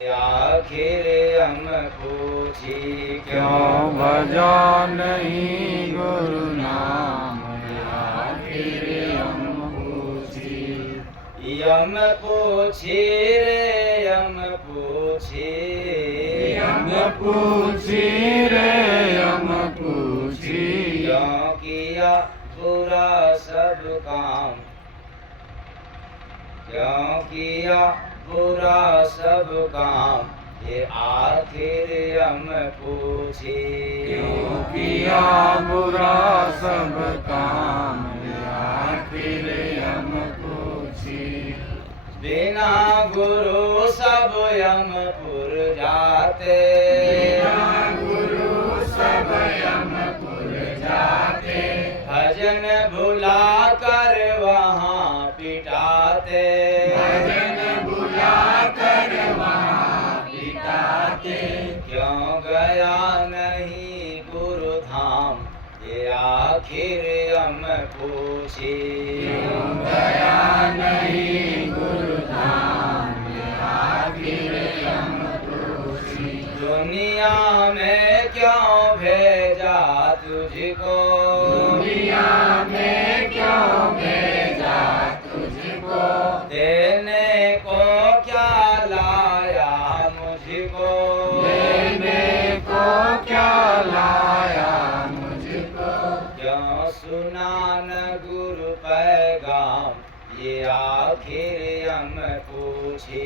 आखिर हम पूछी क्यों भजा नहीं गुरु नाम। आखिर हम पूछी यम पूछी रे यम पूछी यम पूछी रे यम पूछी क्यों किया बुरा सब काम, क्यों किया बुरा सब काम, ये आखिर हम पूछी। क्यों किया बुरा सब काम। आखिर हम पूछी बिना गुरु सब यमपुर जाते, बिना गुरु सब यमपुर जाते। भजन भुला कर वहाँ पिटाते, भजन भुला कर वहाँ पिटाते। क्यों गया नहीं गुरु धाम, ये आखिर हम पूछी। क्यों गया नहीं गुरु धाम। आखिर हम पूछी दुनिया में क्यों भेजा तुझको, दुनिया में क्यों भेजा तुझको। देने को क्या लाया मुझको, देने को क्या लाया मुझको। क्यों सुना न गुरु पैगाम, ये आखिर हम पूछी।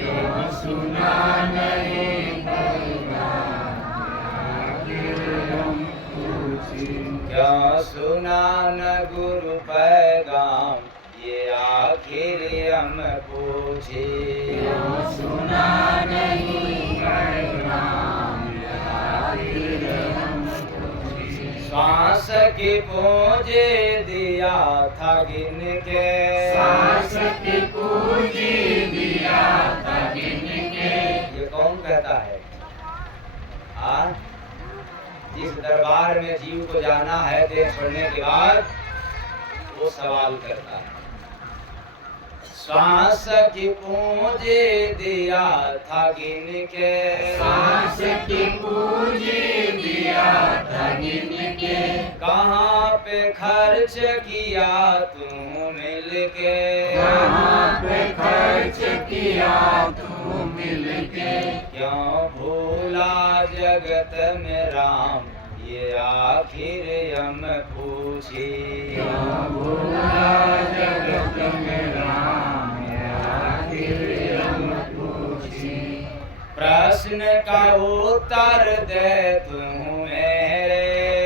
क्यों सुना नहीं पैगाम। आखिर हम पूछी क्यों सुना न गुरु पैगाम, ये आखिर हम पूछी। क्यों सुना नहीं पैगाम। आखिर हम पूछी श्वास की पूंजी दिया था गिन के, सांस की पूंजी दिया था गिन के। ये कौन कहता है? जिस दरबार में जीव को जाना है देह छोड़ने के बाद, वो सवाल करता है। श्वास की पूंजी दिया था गिन के, सांस की पूंजी दिया था गिन के। कहाँ पे खर्च किया तू मिल के, कहाँ पे खर्च किया तू मिल के। क्यों भूला जगत में राम, ये आखिर हम पूछी। क्यों भूला जगत में राम। आखिर हम पूछी प्रश्न का उत्तर दे तू मेरे,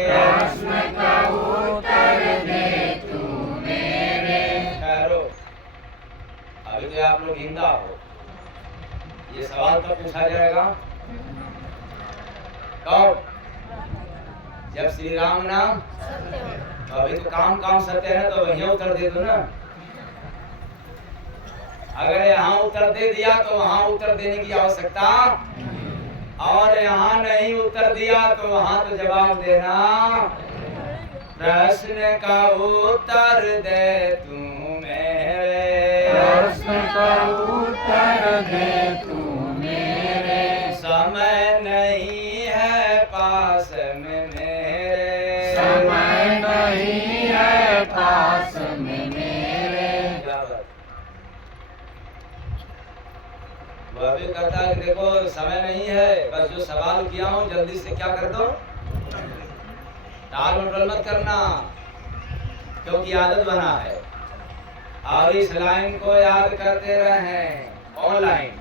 प्रश्न का उत्तर दे तू मेरे। ठहरो, अभी तो आप लोग हिंदा हो, ये सवाल तो पूछा जाएगा कब? जब श्री राम नाम, तो अभी तो काम काम सत्य है, तो वहीं उत्तर दे दो ना। अगर यहाँ उत्तर दे दिया तो वहाँ उत्तर देने की आवश्यकता, और यहाँ नहीं उत्तर दिया तो वहाँ तो जवाब देना। प्रश्न का उत्तर दे तू मेरे, प्रश्न का उत्तर दे तू मेरे। समय नहीं है पास में मेरे, समय नहीं है पास में मेरे। क्या बात? वह भी कहता है कि देखो समय नहीं है, बस जो सवाल किया हूँ जल्दी से क्या कर दो, टाल मटोल मत करना, क्योंकि आदत बना है। और इस लाइन को याद करते रहें ऑनलाइन।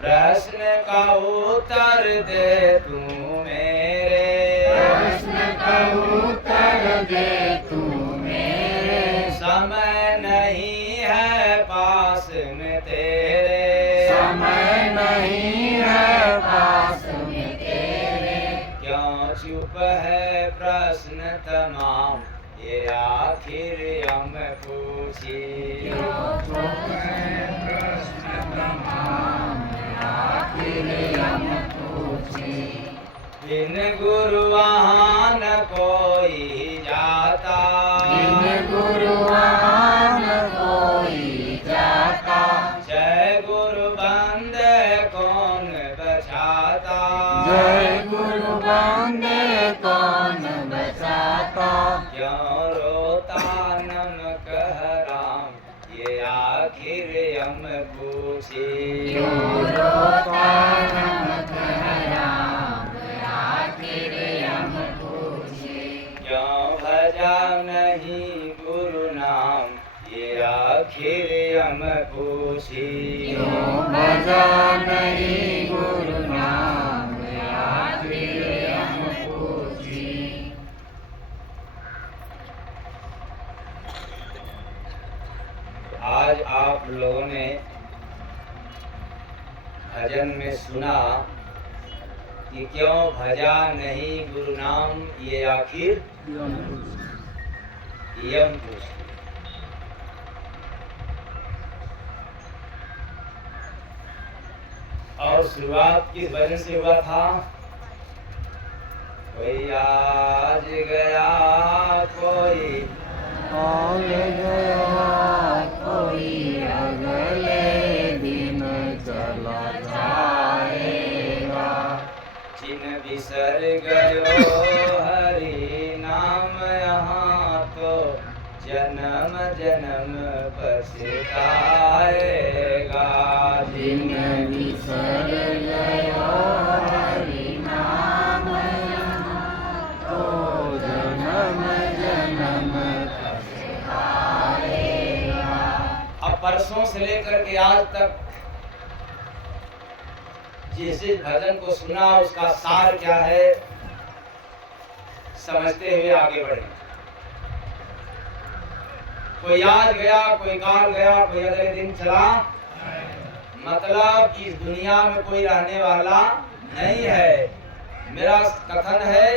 प्रश्न का उत्तर दे तू मेरे, प्रश्न का उत्तर दे तू मेरे। समय नहीं है पास में तेरे, समय नहीं है पास में तेरे। क्यों चुप है प्रश्न तमाम, ये आखिर हम पूछी। क्यों चुप है प्रश्न तमाम। आखिर हम पूछी बिन गुरु वहाँ न कोई जाता, बिन गुरु वहाँ न कोई जाता। जय गुरु बंदे कौन जय गुरु वंदे कौन बचाता। क्यों रोता नमक हराम ये आखिर हम पूछे। क्यों रोता नमक हराम आखिर हम पूछे। क्यों भजा नहीं गुरु नाम ये आखिर हम पूछे। क्यों भजा नहीं गुरु नाम आखिर हम पूछे। आज आप लोगों ने भजन में सुना कि क्यों भजा नहीं गुरु नाम ये आखिर यम पूछे। और शुरुआत किस भजन से हुआ था? कोई आज गया कोई और गया कोई अगले दिन चला जाएगा। जिन बिसर गयो हरि नाम यहाँ तो जन्म जन्म पछताएगा। जिन बिसर गयो हरि नाम तो जन्म जन्म पछताएगा। अब परसों से लेकर के आज तक जिस भजन को सुना उसका सार क्या है समझते हुए आगे बढ़े। कोई आज गया कोई काल गया कोई अगले दिन चला। मतलब इस दुनिया में कोई रहने वाला नहीं है। मेरा कथन है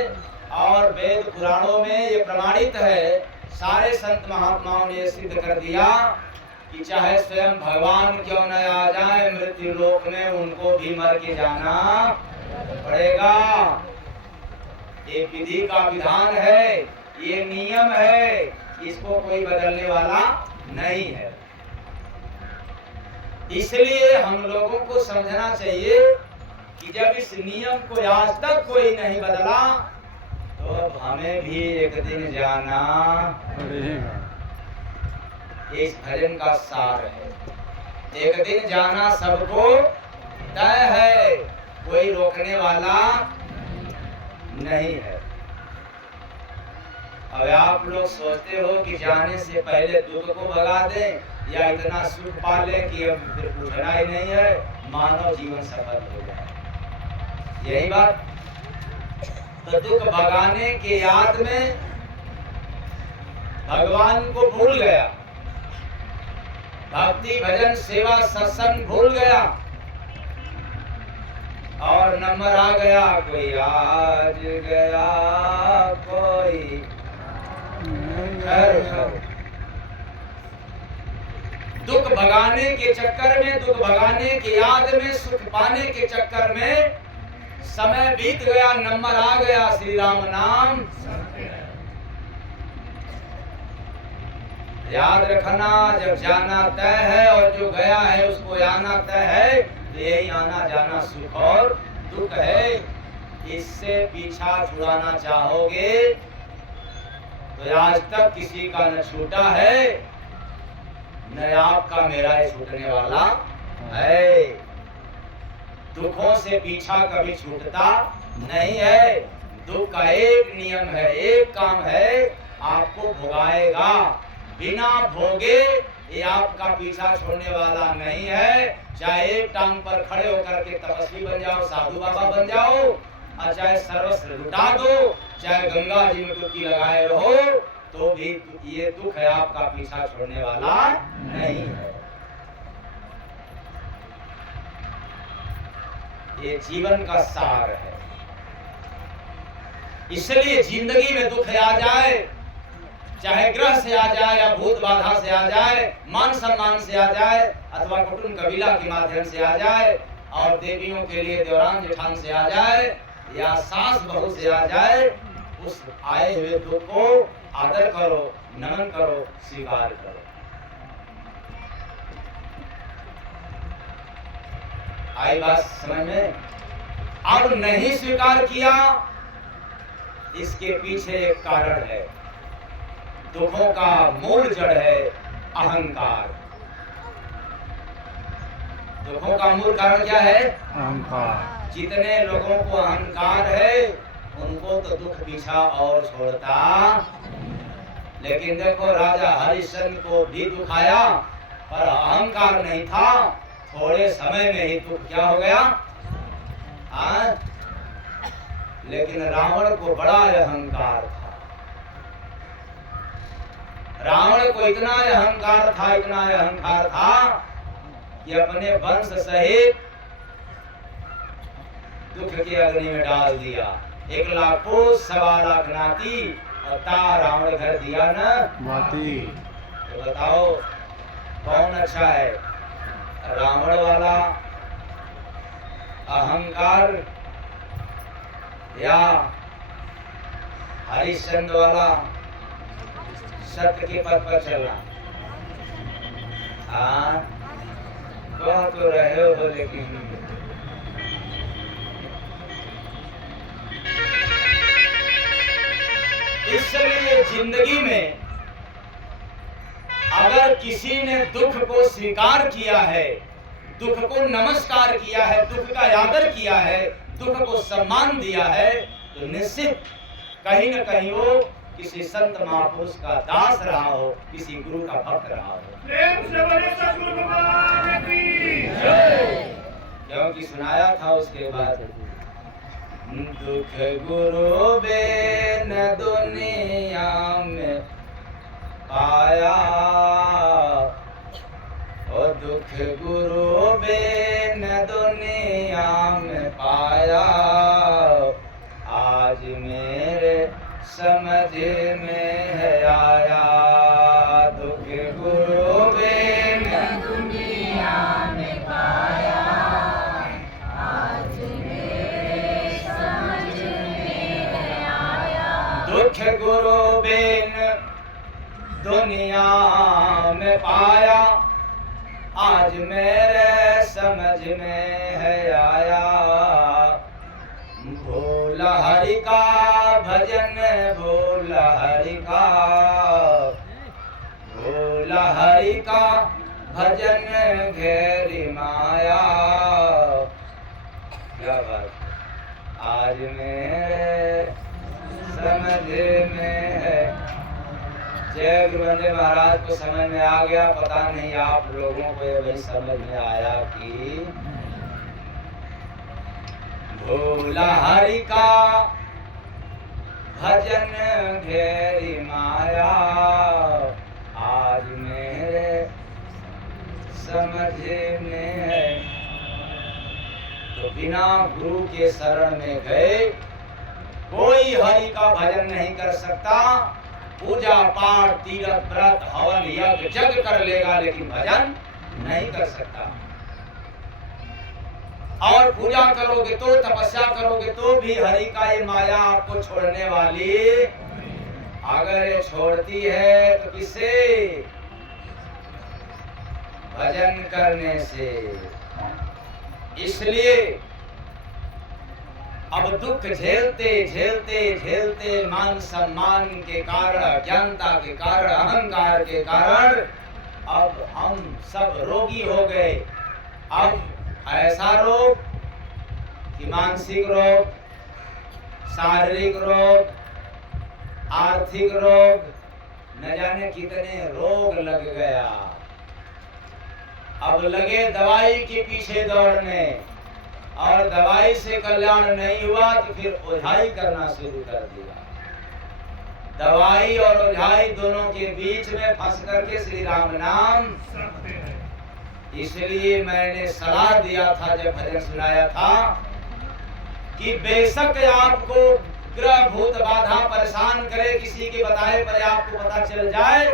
और वेद पुराणों में ये प्रमाणित है। सारे संत महात्माओं ने सिद्ध कर दिया कि चाहे स्वयं भगवान क्यों न आ जाए मृत्यु लोक में उनको भी मर के जाना पड़ेगा। ये विधि का विधान है, ये नियम है, इसको कोई बदलने वाला नहीं है। इसलिए हम लोगों को समझना चाहिए कि जब इस नियम को आज तक कोई नहीं बदला तो अब हमें भी एक दिन जाना पड़ेगा। इस भजन का सार है। एक दिन जाना सबको तय है, कोई रोकने वाला नहीं है। अब आप लोग सोचते हो कि जाने से पहले दुख को भगा दें या इतना सुख पा लें कि अब फिर पूछना ही नहीं है, मानव जीवन सफल हो जाए। यही बात। तो दुख भगाने के याद में भगवान को भूल गया, भक्ति भजन सेवा सत्संग भूल गया और नंबर आ गया कोई आज गया कोई घर घर। दुख भगाने के चक्कर में, दुख भगाने की याद में, सुख पाने के चक्कर में समय बीत गया, नंबर आ गया श्री राम नाम। याद रखना, जब जाना तय है और जो गया है उसको आना तय है, तो यही आना जाना सुख और दुख है। इससे पीछा छुड़ाना चाहोगे तो आज तक किसी का न छूटा है न आपका मेरा छूटने वाला है। दुखों से पीछा कभी छूटता नहीं है। दुख का एक नियम है, एक काम है, आपको भोगाएगा। बिना भोगे ये आपका पीछा छोड़ने वाला नहीं है। चाहे एक टांग पर खड़े होकर के तपस्वी बन जाओ, साधु बाबा बन जाओ, और चाहे सर्वस्व लुटा दो, चाहे गंगा जी में डुबकी लगाए रहो, तो भी ये दुख है आपका पीछा छोड़ने वाला नहीं है। ये जीवन का सार है। इसलिए जिंदगी में दुख आ जाए, चाहे ग्रह से आ जाए या भूत बाधा से आ जाए, मान सम्मान से आ जाए, अथवा कुटुंब कबीला के माध्यम से आ जाए, और देवियों के लिए देवरान जेठान से आ जाए, या सास बहू से आ जाए, उस आए हुए दुख को आदर करो, नमन करो, स्वीकार करो। आई बात समझ में? अब नहीं स्वीकार किया, इसके पीछे एक कारण है। दुखों का मूल जड़ है अहंकार। दुखों का मूल कारण क्या है? अहंकार। जितने लोगों को अहंकार है उनको तो दुख पीछा और छोड़ता। लेकिन देखो राजा हरिश्चंद्र को भी दुख आया पर अहंकार नहीं था, थोड़े समय में ही दुख क्या हो गया? लेकिन रावण को बड़ा अहंकार था। रावण को इतना अहंकार था, इतना अहंकार था कि अपने वंश सहित दुख की अग्नि में डाल दिया। 1 लाख पुरुष, 1.25 लाख नाती और रावण घर दिया न बाती। तो बताओ कौन अच्छा है? रावण वाला अहंकार या हरिश्चंद्र वाला सत्य के पथ पर चलना? हाँ, कह तो रहे हो लेकिन इसलिए जिंदगी में अगर किसी ने दुख को स्वीकार किया है, दुख को नमस्कार किया है, दुख का आदर किया है, दुख को सम्मान दिया है, तो निश्चित कहीं न कहीं वो किसी संत महापुरुष का दास रहा हो, किसी गुरु का भक्त रहा हो। प्रेम से बोले सतगुरु भगवान की जय। क्योंकि सुनाया था उसके बाद, दुख गुरु बिन दुनिया में पाया, और दुख गुरु बिन दुनिया में पाया, आज मेरे समझ में है आया। दुख गुरु बिन दुनिया में पाया, आज मेरे समझ में है आया। दुख गुरु बिन दुनिया में पाया, आज मेरे समझ में है आया। भोल हरि का भजन, भोल हरि का, भोल हरि का भजन घेरी माया। क्या बात, आज मेरे समझ में है। जय गुरु वंदे महाराज को समझ में आ गया? पता नहीं आप लोगों को ये वही समझ में आया कि भोला हरि का भजन घेरी माया, आज मेरे समझ में है। तो बिना गुरु के शरण में गए कोई हरि का भजन नहीं कर सकता। पूजा पाठ, तीर्थ, व्रत, हवन, यज्ञ जग कर लेगा लेकिन भजन नहीं कर सकता। और पूजा करोगे तो, तपस्या करोगे तो भी हरि का ये माया आपको छोड़ने वाली अगर ये छोड़ती है तो किससे? भजन करने से। इसलिए अब दुख झेलते झेलते झेलते, मान सम्मान के कारण, अज्ञानता के कारण, अहंकार के कारण अब हम सब रोगी हो गए। अब ऐसा रोग कि मानसिक रोग, शारीरिक रोग, आर्थिक रोग, न जाने कितने रोग लग गया। अब लगे दवाई के पीछे दौड़ने, और दवाई से कल्याण नहीं हुआ तो फिर ओझाई करना शुरू कर दिया। दवाई और ओझाई दोनों के बीच में फंस करके श्री राम नाम। इसलिए मैंने सलाह दिया था जब भजन सुनाया था कि बेशक आपको ग्रह भूत बाधा परेशान करे, किसी के बताए पर आपको पता चल जाए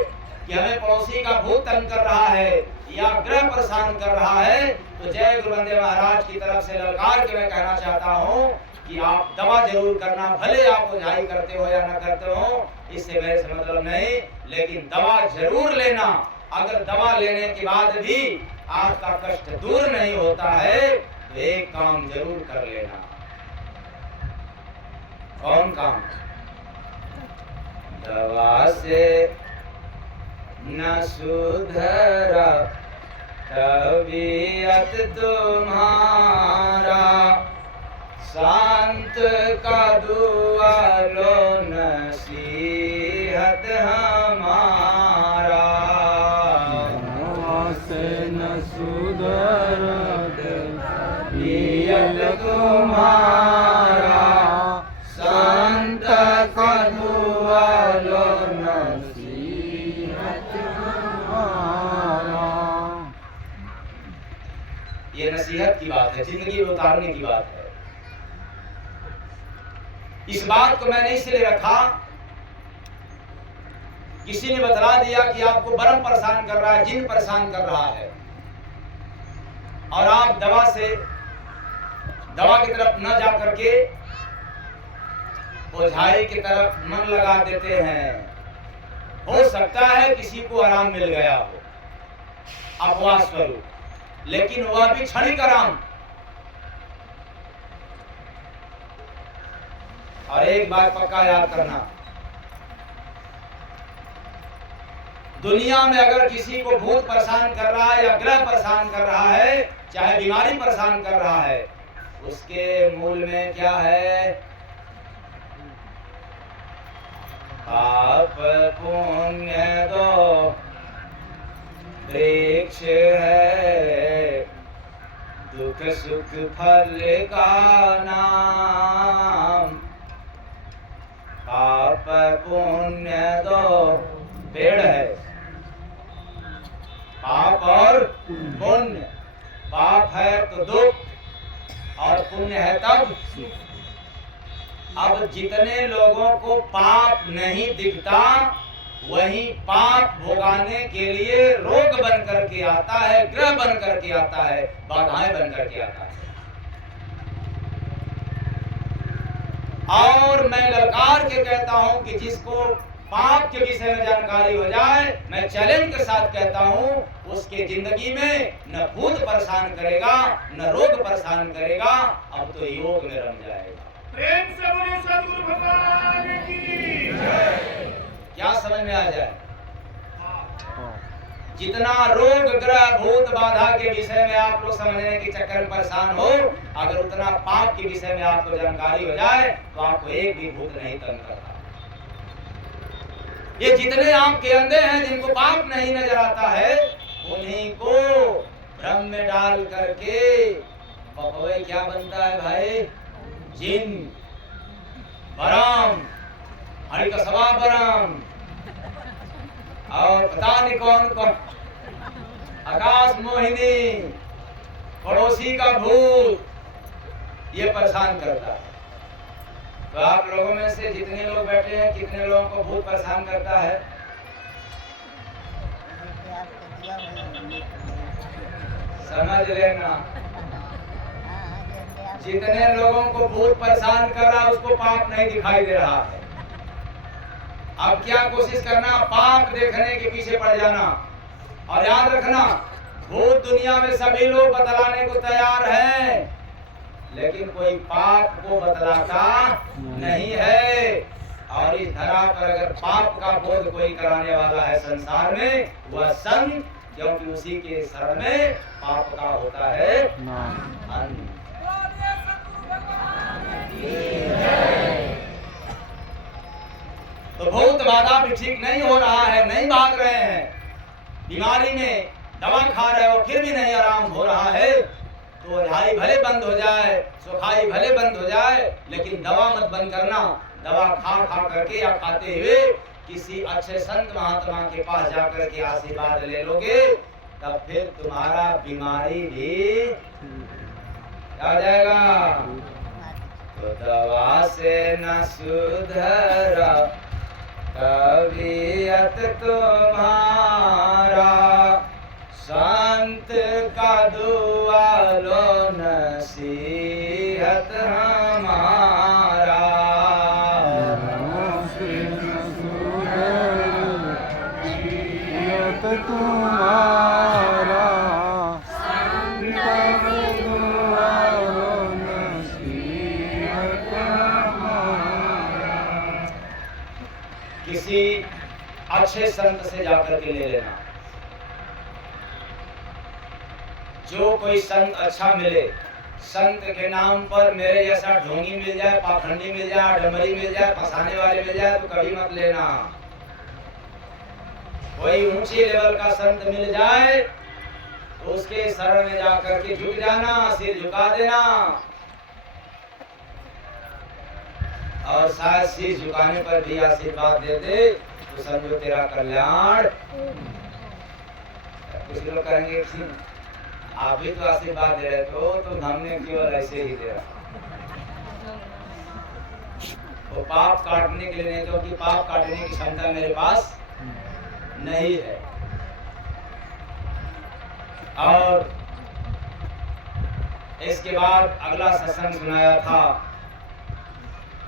कि हमें पड़ोसी का भूत तंग कर रहा है या ग्रह परेशान कर रहा है, तो जय गुरु वंदे महाराज की तरफ से ललकार के मैं कहना चाहता हूँ कि आप दवा जरूर करना, भले आप ओझाई करते हो या न करते हो, इससे मेरे से मतलब नहीं, लेकिन दवा जरूर लेना। अगर दवा लेने के बाद भी आपका कष्ट दूर नहीं होता है तो एक काम जरूर कर लेना, कौन काम? दवा से न सुधरा तबीयत तुम्हारा, शांत का दुआ लो नसीहत हमारा। से न सुधर तबीयत तुम्हारा, शांत का दुआ लो नसीहत हमारा। ये नसीहत की बात है, जिंदगी में उतारने की बात है। इस बात को मैंने इसलिए रखा, किसी ने बतला दिया कि आपको ब्रह्म परेशान कर रहा है, जिन परेशान कर रहा है, और आप दवा की तरफ न जा करके ओझाई की तरफ मन लगा देते हैं। हो सकता है किसी को आराम मिल गया हो अपवाद स्वरूप, लेकिन वह भी क्षणिक आराम। और एक बात पक्का याद करना, दुनिया में अगर किसी को भूत परेशान कर रहा है या ग्रह परेशान कर रहा है, चाहे बीमारी परेशान कर रहा है, उसके मूल में क्या है? पाप पुण्य दो वृक्ष है, दुख सुख फल का नाम। पाप पुण्य दो पेड़ है, पाप और पुण्य। पाप है तो दुख और पुण्य है तब। अब जितने लोगों को पाप नहीं दिखता, वही पाप भोगाने के लिए रोग बन करके आता है, ग्रह बन करके आता है, बाधाएं बन करके आता है। और मैं ललकार के कहता हूं कि जिसको पाप के विषय में जानकारी हो जाए, मैं चैलेंज के साथ कहता हूं, उसके जिंदगी में न भूत परेशान करेगा, न रोग परेशान करेगा, अब तो योग में रम जाएगा। प्रेम से बोलिए सद्गुरु भगवान की जय। क्या समझ में आ जाए? जितना रोग ग्रह भूत बाधा के विषय में आप लोग समझने के चक्कर में परेशान हो, अगर उतना पाप के विषय में आपको जानकारी हो जाए, तो आपको एक भी भूत नहीं तंग करता। ये जितने आपके अंधे हैं, जिनको पाप नहीं नजर आता है, उन्हीं को भ्रम में डाल करके पपवे क्या बनता है भाई? जिन बराम, हरि का सवा बराम, और पता नहीं कौन कौन, आकाश मोहिनी, पड़ोसी का भूत, ये परेशान करता है। तो आप लोगों में से जितने लोग बैठे हैं, कितने लोगों को भूत परेशान करता है? समझ लेना, जितने लोगों को भूत परेशान कर रहा है, उसको पाप नहीं दिखाई दे रहा है। अब क्या कोशिश करना? पाप देखने के पीछे पड़ जाना। और याद रखना, भूत दुनिया में सभी लोग बतलाने को तैयार हैं, लेकिन कोई पाप को बतलाता नहीं है। और इस धरा पर अगर पाप का बोध कोई कराने वाला है संसार में, वह संत, क्योंकि उसी के शरण में पाप का होता है अंत। तो भूत बाधा भी ठीक नहीं हो रहा है, नहीं भाग रहे हैं, बीमारी में दवा खा रहे हो फिर भी नहीं आराम हो रहा है, तो ओझाई भले बंद हो जाए, सुखाई भले बंद हो जाए, लेकिन दवा मत बंद करना। दवा खा खा करके या खाते हुए किसी अच्छे संत महात्मा के पास जाकर के आशीर्वाद ले लोगे, तब फिर तुम्हारा बीमारी भी आ जाएगा। तो दवा से न सुधरा तबीयत तुम्हारा, शांत का दुआ लो नसीहत हमारा। तुम्हारा किसी अच्छे संत से जाकर के ले लेना। जो कोई संत अच्छा मिले, संत के नाम पर मेरे जैसा ढोंगी मिल जाए, पाखंडी मिल जाए, डमरी मिल जाए, फंसाने वाले मिल जाए तो कभी मत लेना। कोई ऊंची लेवल का संत मिल जाए तो उसके शरण में जाकर के झुक जाना, सिर झुका देना, और शायद सिर झुकाने पर भी आशीर्वाद दे दे तो समझो तेरा कल्याण। कुछ लोग कहेंगे आप भी तो आशीर्वाद दे रहे तो हमने केवल ऐसे ही दे रहा। वो पाप काटने के लिए नहीं, क्योंकि पाप काटने की क्षमता मेरे पास नहीं है। और इसके बाद अगला सत्संग सुनाया था,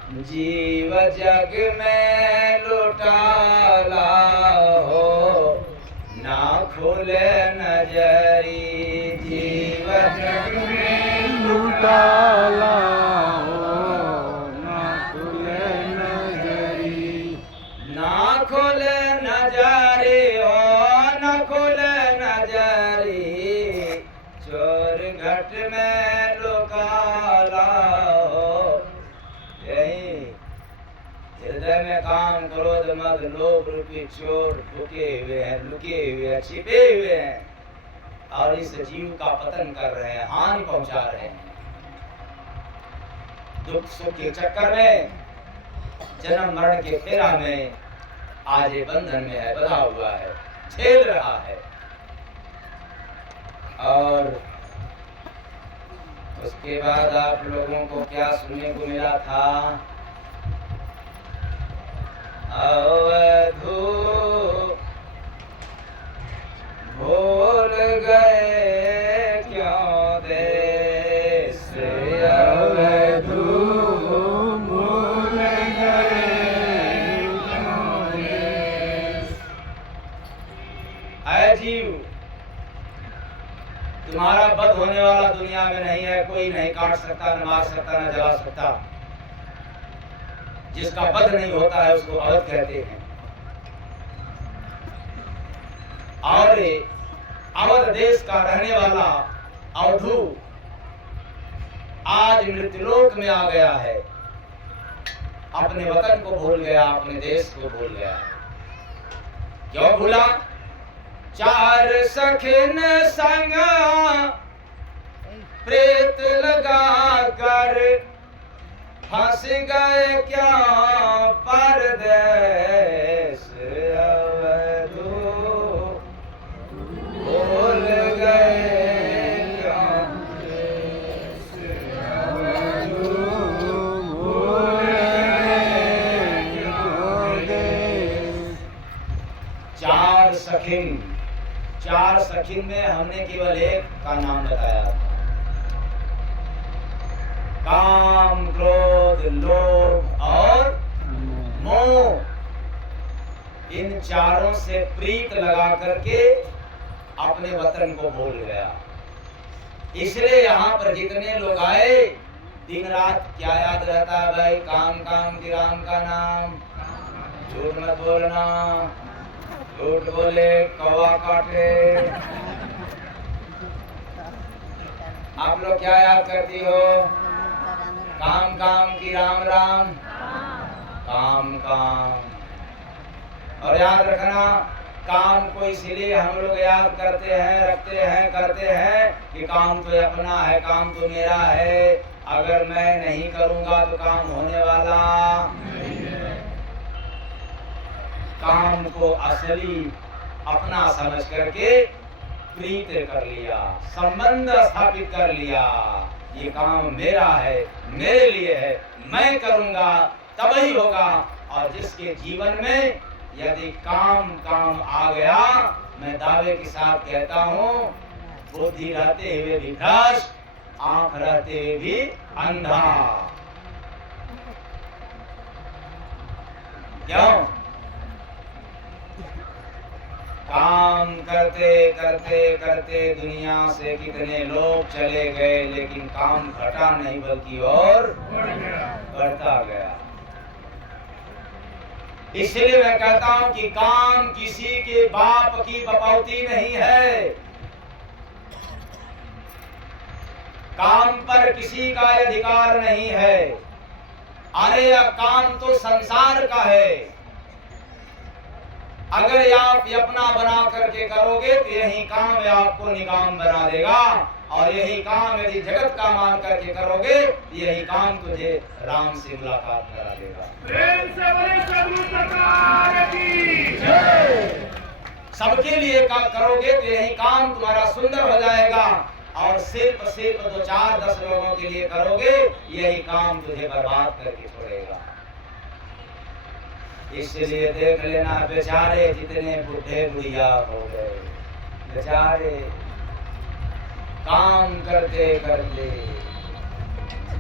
जीव जग में लुटाला हो ना खुले नजरी, जीव जग में लुटाला हो ना खुले नजरी, ना खुले नजरी हो ना खुले नजरी, चोर घट में लुकाला हो। यही हृदय में काम क्रोध मद लोभ रूपी चोर लुके हुए हैं, लुके हुए हैं, छिपे हुए हैं और इस जीव का पतन कर रहे हैं, हानि पहुंचा रहे हैं। दुख सुख के चक्कर में, जन्म मरण के फेरा में आज ये बंधन में है, बंधा हुआ है, झेल रहा है। और उसके बाद आप लोगों को क्या सुनने को मिला था, अवधू भूल गए क्यों देश, अवधू भूल गए क्यों देश। ऐ जीव, तुम्हारा वध होने वाला दुनिया में नहीं है, कोई नहीं काट सकता, न मार सकता, न जला सकता। जिसका वध नहीं होता है उसको अवध कहते हैं। और अवध देश का रहने वाला अवधू आज मृत्युलोक में आ गया है, अपने वतन को भूल गया, अपने देश को भूल गया। क्यों भूला? चार सखिन संग प्रेत लगा कर फंस गए क्या परदेश, अवधू भूल गए क्या देश, अवधू भूल गए क्यों देश। चार सखिन में हमने केवल एक का नाम बताया था। काम क्रोध लोभ और मोह, इन चारों से प्रीत लगा करके अपने वतन को भूल गया। इसलिए यहाँ पर जितने लोग आए, दिन रात क्या याद रहता है भाई? काम काम की राम का नाम, झूठ मत बोलना, झूठ बोले कौवा काटे। आप लोग क्या याद करती हो? काम काम की राम राम, काम काम। और याद रखना, काम को इसलिए हम लोग याद करते हैं, रखते हैं, करते हैं कि काम तो अपना है, काम तो मेरा है, अगर मैं नहीं करूंगा तो काम होने वाला नहीं है। काम को असली अपना समझ करके प्रीत कर लिया, संबंध स्थापित कर लिया। ये काम मेरा है, मेरे लिए है, मैं करूंगा तब ही होगा। और जिसके जीवन में यदि काम काम आ गया, मैं दावे के साथ कहता हूँ, बुद्धि रहते हुए भी भ्रष्ट, आंख रहते हुए भी अंधा। क्यों? काम करते करते करते दुनिया से कितने लोग चले गए, लेकिन काम घटा नहीं बल्कि और बढ़ता गया। इसलिए मैं कहता हूं कि काम किसी के बाप की बपौती नहीं है। काम पर किसी का अधिकार नहीं है। अरे यह काम तो संसार का है। अगर आप ये अपना बना करके करोगे तो यही काम आपको निकाम बना देगा, और यही काम यदि जगत का मान करके करोगे यही काम तुझे राम से मुलाकात करा देगा। प्रेम से बोले सद्गुरु सरकार की जय। सबके लिए काम करोगे तो यही काम तुम्हारा सुंदर हो जाएगा, और सिर्फ 2 4 10 लोगों के लिए करोगे यही काम तुझे बर्बाद करके छोड़ेगा। इसलिए देख लेना बेचारे जितने बूढ़े बुढ़िया हो गए, बेचारे काम करते करते,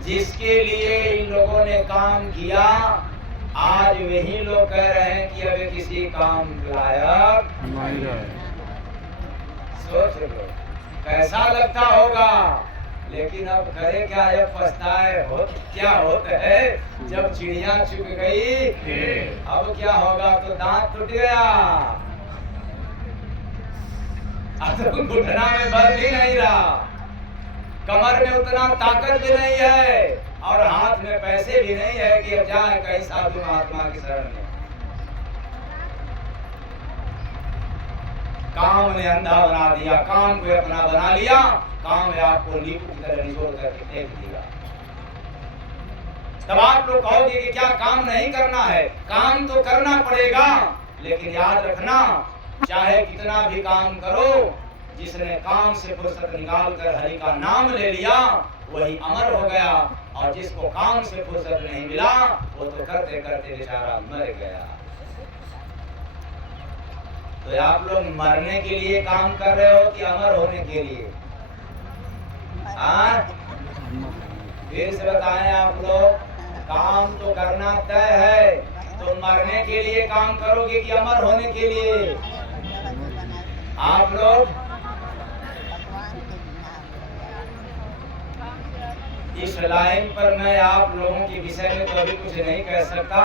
जिसके लिए इन लोगों ने काम किया आज वही लोग कह रहे हैं कि अब किसी काम लायक नहीं रहे। सोच लो कैसा लगता होगा। लेकिन अब करे क्या, जब पछताए हो क्या होता है, जब चिड़िया चुग गई अब क्या होगा, तो दांत टूट गया, अब तो घुटना में बल भी नहीं रहा, कमर में उतना ताकत भी नहीं है, और हाथ में पैसे भी नहीं है कि अब जाए कहीं साधु महात्मा की शरण में। काम ने अंधा बना दिया, काम को अपना बना लिया, काम है आपको नींबू की तरह निचोड़ करके फेंक दिया। तब आप लोग कहोगे कि क्या काम नहीं करना है? काम तो करना पड़ेगा, लेकिन याद रखना चाहे कितना भी काम करो, जिसने काम से फुर्सत निकाल कर हरि का नाम ले लिया वही अमर हो गया, और जिसको काम से फुर्सत नहीं मिला वो तो करते करते बेचारा मर गया। तो आप लोग मरने के लिए काम कर रहे हो कि अमर होने के लिए? फिर से बताएं आप लोग, काम तो करना तय है, तो मरने के लिए काम करोगे कि अमर होने के लिए? आप लोग इस लाइन पर मैं आप लोगों के विषय में तो अभी कुछ नहीं कह सकता,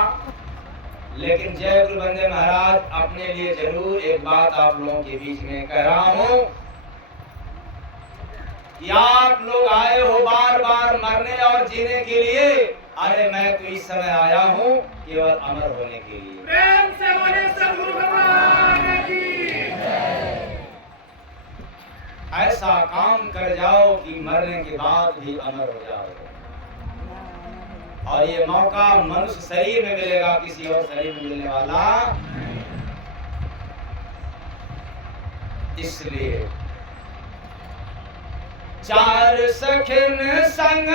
लेकिन जय गुरु बंदे महाराज अपने लिए जरूर एक बात आप लोगों के बीच में कह रहा हूं कि आप लोग आए हो बार बार मरने और जीने के लिए, अरे मैं तो इस समय आया हूं केवल अमर होने के लिए। प्रेम से बोले सद्गुरु भगवान की ऐसा काम कर जाओ कि मरने के बाद भी अमर हो जाओ, और ये मौका मनुष्य शरीर में मिलेगा, किसी और शरीर में मिलने वाला। इसलिए 4 सखिन संग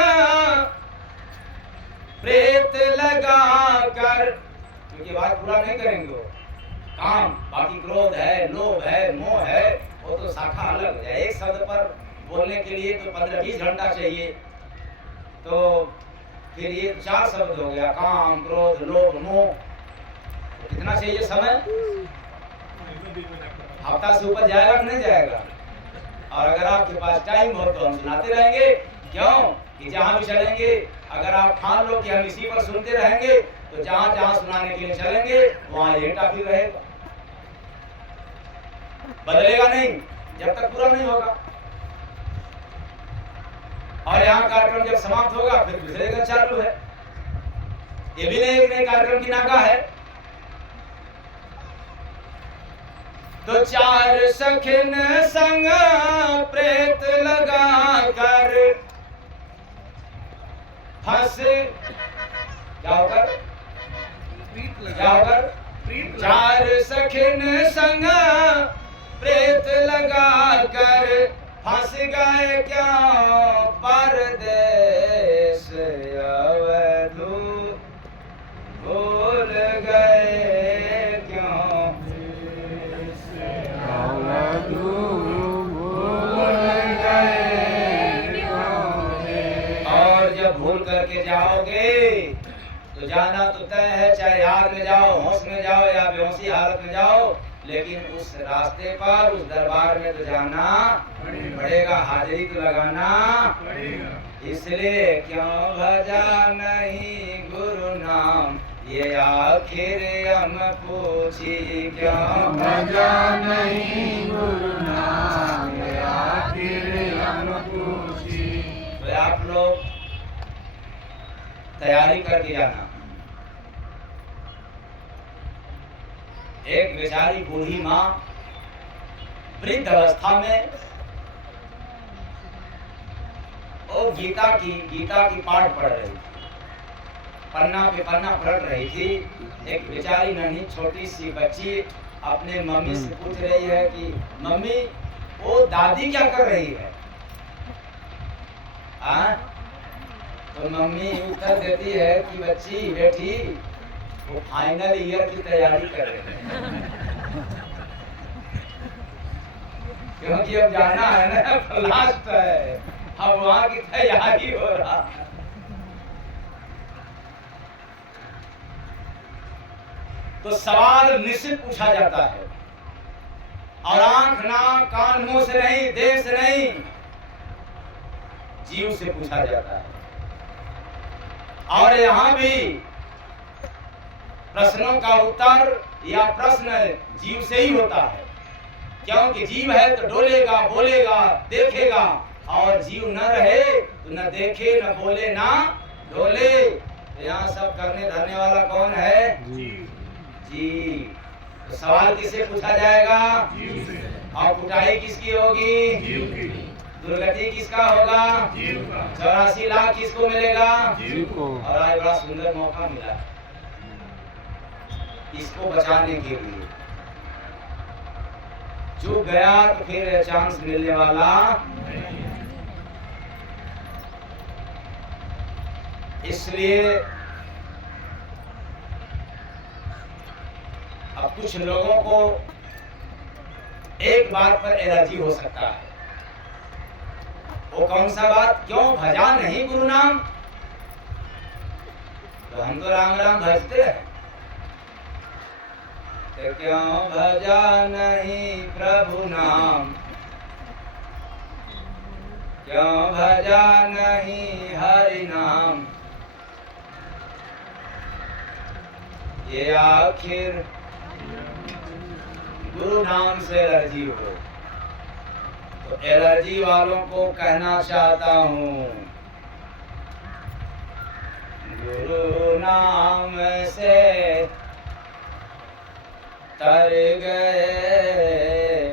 प्रेत लगा कर, क्योंकि बात पूरा नहीं करेंगे वो काम, बाकी क्रोध है, लोभ है, मोह है, वो तो शाखा अलग है। एक शब्द पर बोलने के लिए तो 15-20 घंटा चाहिए, तो फिर ये 4 शब्द हो गया, काम, क्रोध, लोभ, मोह। कितना चाहिए समय? हफ्ता से ऊपर जाएगा कि नहीं जाएगा? और अगर आपके पास टाइम हो तो हम सुनाते रहेंगे, क्यों कि जहां भी चलेंगे अगर आप ठान लो कि हम इसी पर सुनते रहेंगे तो जहां जहां सुनाने के लिए चलेंगे वहां ये टॉपिक रहेगा, बदलेगा नहीं जब तक पूरा नहीं होगा। और यहाँ कार्यक्रम जब समाप्त होगा फिर दूसरे का चालू है, ये भी नहीं एक नए कार्यक्रम की नाका है। तो 4 सखिन संग प्रेत लगा कर फंस, क्या होकर 4 सखिन संग प्रेत लगा कर फंस गए क्यों परदेश अवधू भूल गए क्यों अवधू भूल गए क्यों। और जब भूल करके जाओगे तो जाना तो तय है, चाहे याद में जाओ, होश में जाओ या बेहोशी हालत में जाओ, लेकिन उस रास्ते पर उस दरबार में तो जाना पड़ेगा, हाजिरी तो लगाना पड़ेगा। इसलिए क्यों भजा नहीं गुरु नाम ये आखिर हम पूछी क्यों भजा नहीं गुरु नाम, ये आखिर हम पूछी। तो आप लोग तैयारी करके जाना। एक बेचारी बूढ़ी माँ वृद्ध अवस्था में वो गीता की पाठ पढ़ रही थी, पन्ना पे पन्ना पढ़ रही थी। एक बेचारी नन्ही छोटी सी बच्ची अपने मम्मी से पूछ रही है कि मम्मी वो दादी क्या कर रही है? तो मम्मी उत्तर देती है कि बच्ची बेटी वो फाइनल ईयर की तैयारी कर रहे हैं, क्योंकि अब जाना है ना, लास्ट है, अब वहां की तैयारी हो रहा है। तो सवाल निश्चित पूछा जाता है, और आंख नाक कान मुंह से नहीं, देह से नहीं, जीव से पूछा जाता है। और यहाँ भी प्रश्नों का उत्तर या प्रश्न जीव से ही होता है, क्योंकि जीव है तो डोलेगा, बोलेगा, देखेगा, और जीव न रहे तो न देखे, न बोले, ना डोले। तो यहाँ सब करने धरने वाला कौन है? जीव। तो सवाल किससे पूछा जाएगा? जीव से। और कुटाई किसकी होगी? जीव की। दुर्गति किसका होगा? जीव का। 84 लाख किसको मिलेगा? जीव को। और आज बड़ा सुंदर मौका मिला इसको बचाने के लिए। जो गया तो फिर चांस मिलने वाला। इसलिए अब कुछ लोगों को एक बात पर एलर्जी हो सकता है। वो कौन सा बात? क्यों भजा नहीं गुरु नाम? तो हम तो राम राम भजते हैं, तो क्यों भजा नहीं प्रभु नाम? क्यों भजा नहीं हरि नाम? ये आखिर गुरु नाम से एलर्जी हो। तो एलर्जी वालों को कहना चाहता हूँ, गुरु नाम से तर गए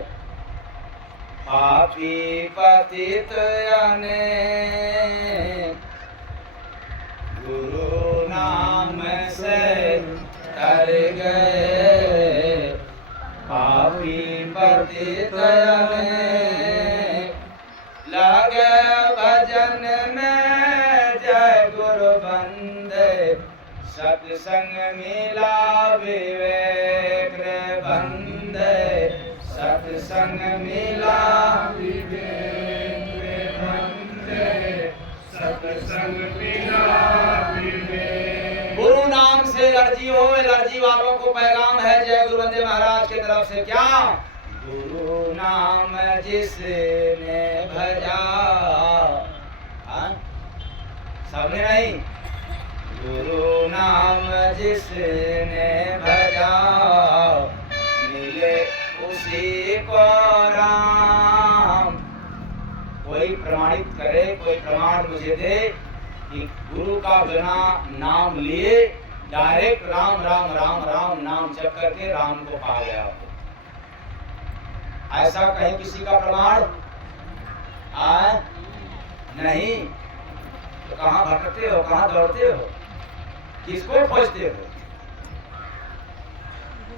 पापी पतित अनेक। गुरु नाम से तर गए पापी पतित अनेक। लगे भजन में जय गुरु बंदे, सत्संग मिला विवेक रे बंदे। सत्संग मिला विवेक रे बंदे, सत्संग मिला विवेक। गुरु नाम से एलर्जी हो, एलर्जी वालों को पैगाम है जय गुरु बंदे महाराज की तरफ से। क्या? गुरु नाम जिसने भजा, सबने नहीं, गुरु नाम जिसने भजा, मिले उसी को राम। कोई प्रमाणित करे, कोई प्रमाण मुझे दे कि गुरु का बिना नाम लिए डायरेक्ट राम राम राम राम नाम जप करके राम को पा गया हो। ऐसा कहीं किसी का प्रमाण नहीं। तो कहाँ भटकते हो, कहाँ दौड़ते हो, किसको खोजते हो?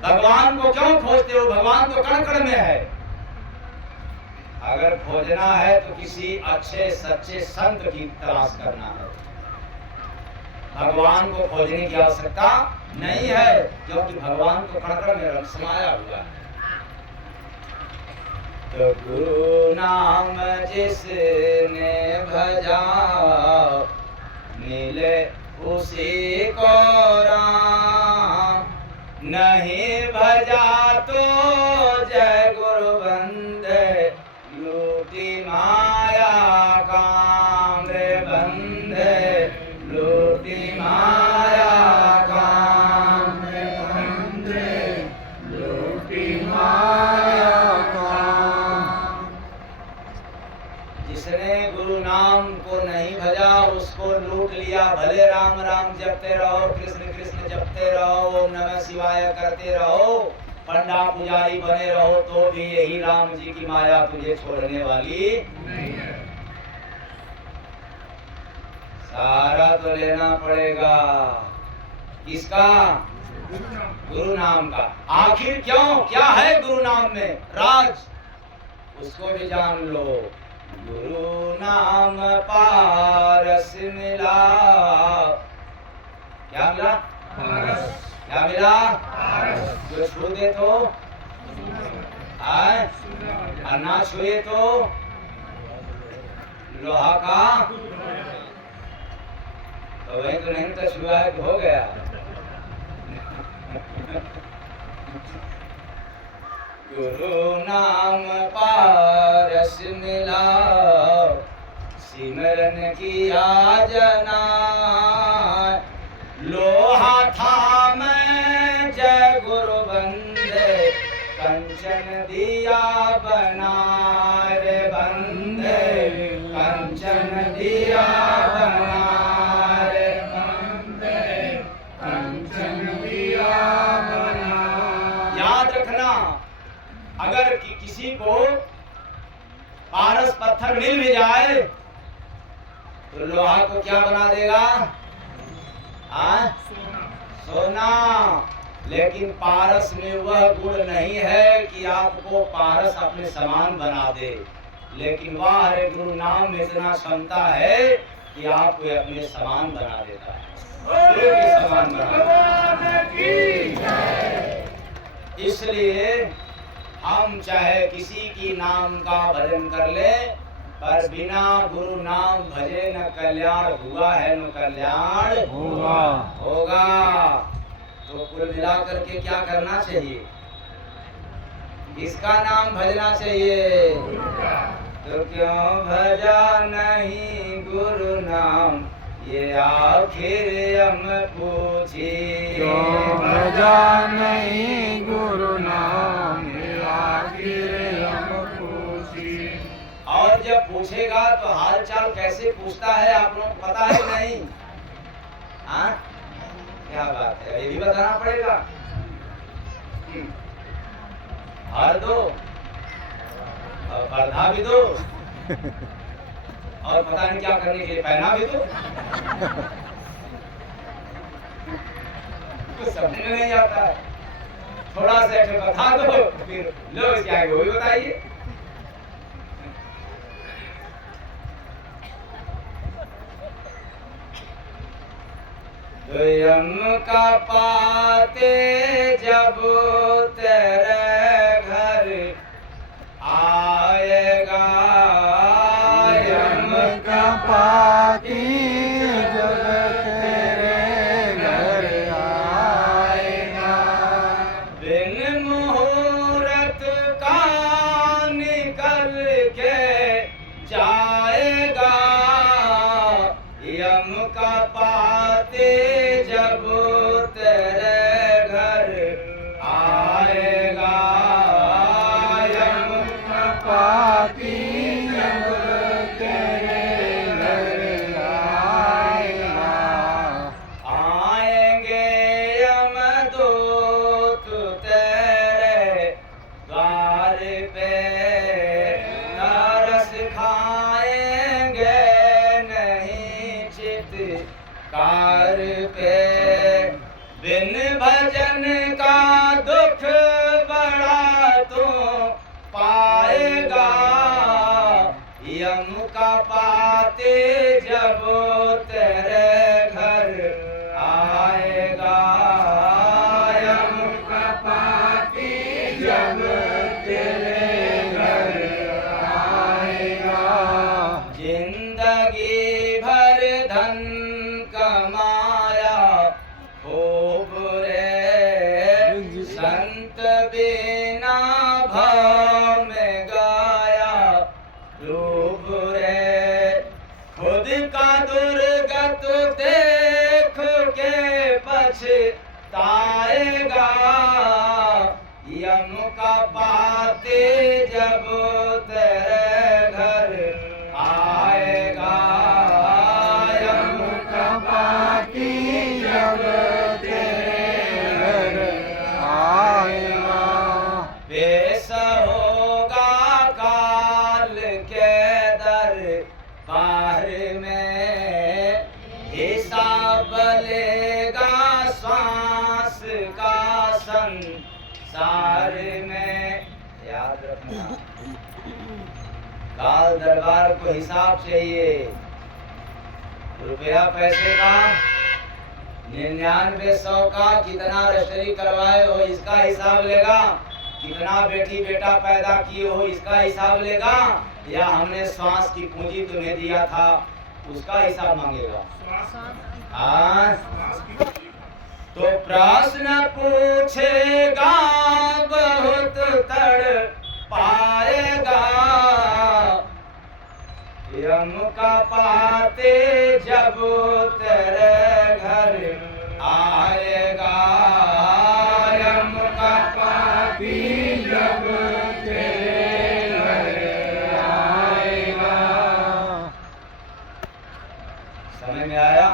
भगवान को क्यों खोजते हो? भगवान तो कण कण में है। अगर खोजना है तो किसी अच्छे सच्चे संत की तलाश करना है। भगवान को खोजने की आवश्यकता नहीं है, क्योंकि भगवान तो कण कण में समाया हुआ है। तो गुरु नाम जिसने भजा, मिले उसी को राम। नहीं भजा तो जय गुरु बंदे, लूटी माया काम रे बंदे, लूटी माया काम। लूट लिया, भले राम राम जपते रहो, कृष्ण कृष्ण जपते रहो, ओम नमः शिवाय करते रहो, पंडा पुजारी बने रहो, तो भी यही राम जी की माया तुझे छोड़ने वाली नहीं है। सारा तो लेना पड़ेगा किसका? गुरु नाम का। आखिर क्यों, क्या है गुरु नाम में राज, उसको भी जान लो। गुरु नाम पारस मिला, क्या मिला? पारस। क्या मिला? पारस। जो छू दे तो आए, और ना छुए तो लोहा का, तो वही तो नहीं तो छुआ है तो हो गया। गुरु नाम पारस मिला, सिमरन किया जना, लोहा था मैं जय गुरु बंदे, कंचन दिया बना रे बंदे, कंचन दिया बना रे बंदे, कंचन दिया बना। याद रखना, अगर किसी को पारस पत्थर मिल भी जाए तो लोहा को क्या बना देगा? सोना। लेकिन पारस में वह गुण नहीं है कि आपको पारस अपने समान बना दे, लेकिन वह हरे गुरु नाम में इतना क्षमता है कि आपको अपने समान बना देता है, गुरु के समान बना देता है। इसलिए हम चाहे किसी की नाम का भजन कर ले, पर बिना गुरु नाम भजे न कल्याण हुआ है, न कल्याण होगा। तो कुल मिला करके क्या करना चाहिए? किसका नाम भजना चाहिए? तो क्यों भजा नहीं गुरु नाम, ये आखिर हम पूछे। क्यों भजा नहीं गुरु नाम, ये आखिर हम पूछे। और जब पूछेगा तो हाल चाल कैसे पूछता है आप लोगों को पता है नहीं? हाँ, क्या बात है, ये भी बताना पड़ेगा। हार दो और पर्दा भी दो और पता नहीं क्या करने के लिए पहना भी दो, कुछ समझ में नहीं आता है। थोड़ा सा ऐसे बता दो, फिर लो इसके आगे वही बताइए। यम का पाते जब तेरे घर आएगा, यम का पाती जब तेरे घर आएगा, बिन मुहूर्त का निकल के जाएगा, यम का पाते जब तेरे घर आएगा, यम का पाती जब तेरे घर आएगा, आएंगे यमदूत तेरे द्वार पे, तरस खाएंगे नहीं चित्कार पे, बिन भजन का दुख बड़ा तू पाएगा, यम का पाते जब तेरे घर आएगा, यम का पाते जब तेरे घर आएगा, जिंदगी भर धन कमाया खूब रे, संत बिना भाव में गाया डूब रे, खुद का दुर्गत देख के पछताएगा, यम का पाते जब तेरे घर आएगा, यम का हिसाब लेगा श्वास का संसार में। याद रखना, काल दरबार को हिसाब चाहिए। रुपया पैसे का 9900 का कितना रजिस्ट्री करवाए हो इसका हिसाब लेगा, कितना बेटी बेटा पैदा किए हो इसका हिसाब लेगा, या हमने श्वास की पूंजी तुम्हें दिया था उसका हिसाब मांगेगा। हाँ, तो प्रश्न पूछेगा बहुत तड़ पाएगा, यम का पाते जब तेरे घर आएगा, यम का पाती जब तेरे घर आएगा। समझ में आया?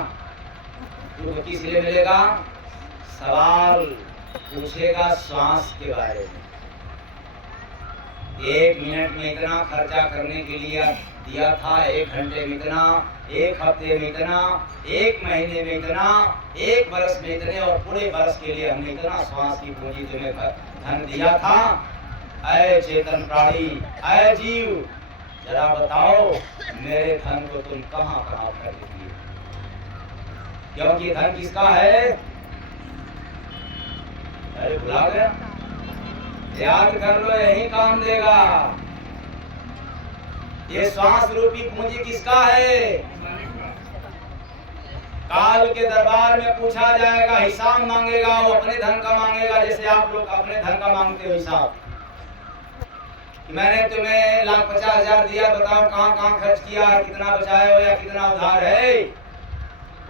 तो किस लिए मिलेगा? सवाल पूछेगा श्वास के बारे में। 1 मिनट में इतना खर्चा करने के लिए दिया था, 1 घंटे में इतना, 1 हफ्ते में इतना, 1 महीने में इतना, 1 बरस में इतने, और पूरे बरस के लिए हमने इतना श्वास की पूंजी तुम्हें धन दिया था। ऐ चेतन प्राणी, ऐ जीव, जरा बताओ मेरे धन को तुम कहाँ कहाँ कर दिए? क्योंकि धन किसका है? अरे भुला गया, याद कर लो, यही काम देगा। ये श्वास रूपी पूंजी किसका है? काल के दरबार में पूछा जाएगा, हिसाब मांगेगा, वो अपने धन का मांगेगा, जैसे आप लोग अपने धन का मांगते हो हिसाब। मैंने तुम्हें 1,50,000 दिया, बताओ कहाँ कहाँ खर्च किया, कितना बचाए हो या कितना उधार है।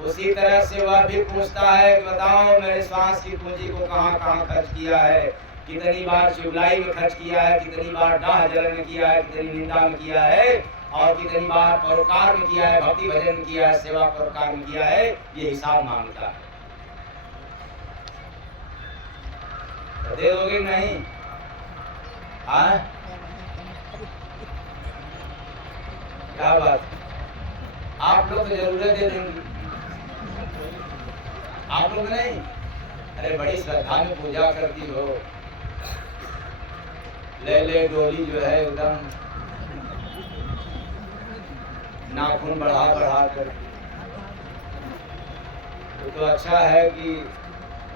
उसी तरह से वह भी पूछता है कि बताओ मेरे श्वास की पूंजी को कहाँ कहाँ खर्च किया है, कितनी बार शिवलाई में खर्च किया है, कितनी बार डाह जलन में किया है, कितनी निंदा में किया है, और कितनी बार परोकार में किया है, भक्ति भजन में किया है, सेवा परोकार में किया है। ये हिसाब मांगता है। तो दे दोगे नहीं? हाँ, क्या बात, आप लोग तो जरूर दे देंगे, आप लोग नहीं? अरे बड़ी श्रद्धा में पूजा करती हो, ले ले डोली जो है एकदम नाखून बढ़ा बढ़ा कर। तो अच्छा है कि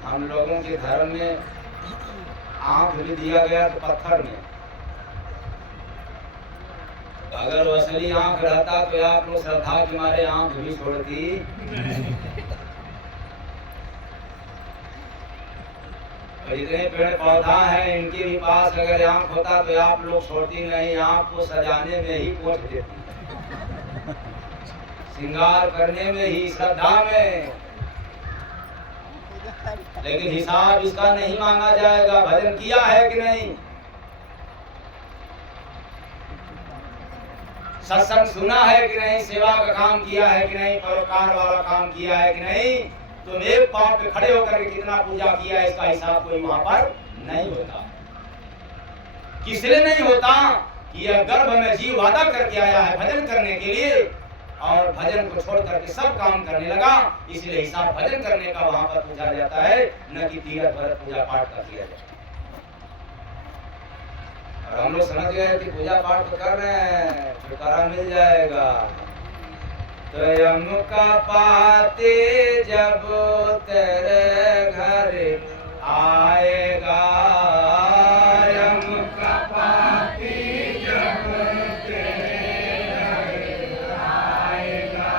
हम लोगों के धर्म में आंख भी दिया गया तो पत्थर में। अगर वो असली आंख रहता तो आप लोग श्रद्धा के मारे आंख भी छोड़ती। जितने पेड़ पौधा हैं इनके भी पास अगर आंख होता तो आप लोग छोड़ती नहीं, आंख को सजाने में ही पोछ देती, श्रृंगार करने में ही, श्रद्धा में। लेकिन हिसाब इसका नहीं मांगा जाएगा। भजन किया है कि नहीं? सत्संग सुना है कि नहीं? सेवा का काम किया है कि नहीं? परोकार वाला काम किया है कि नहीं? तुम एक पांव पे खड़े होकर के कितना पूजा किया है, इसका हिसाब कोई वहां पर नहीं होता। किस लिए नहीं होता? कि यह गर्भ में जीव वादा करके आया है भजन करने के लिए, और भजन को छोड़ करके सब काम करने लगा, इसलिए हिसाब भजन करने का वहां पर पूछा जाता है, न कि तीरथ व्रत पूजा पाठ का किया जाता है। और हम लोग समझ गए कि पूजा पाठ तो कर रहे हैं, छुटकारा मिल जाएगा। तो यम का पाते जब तेरे घर आएगा, यम का पाते जब तेरे घर आएगा।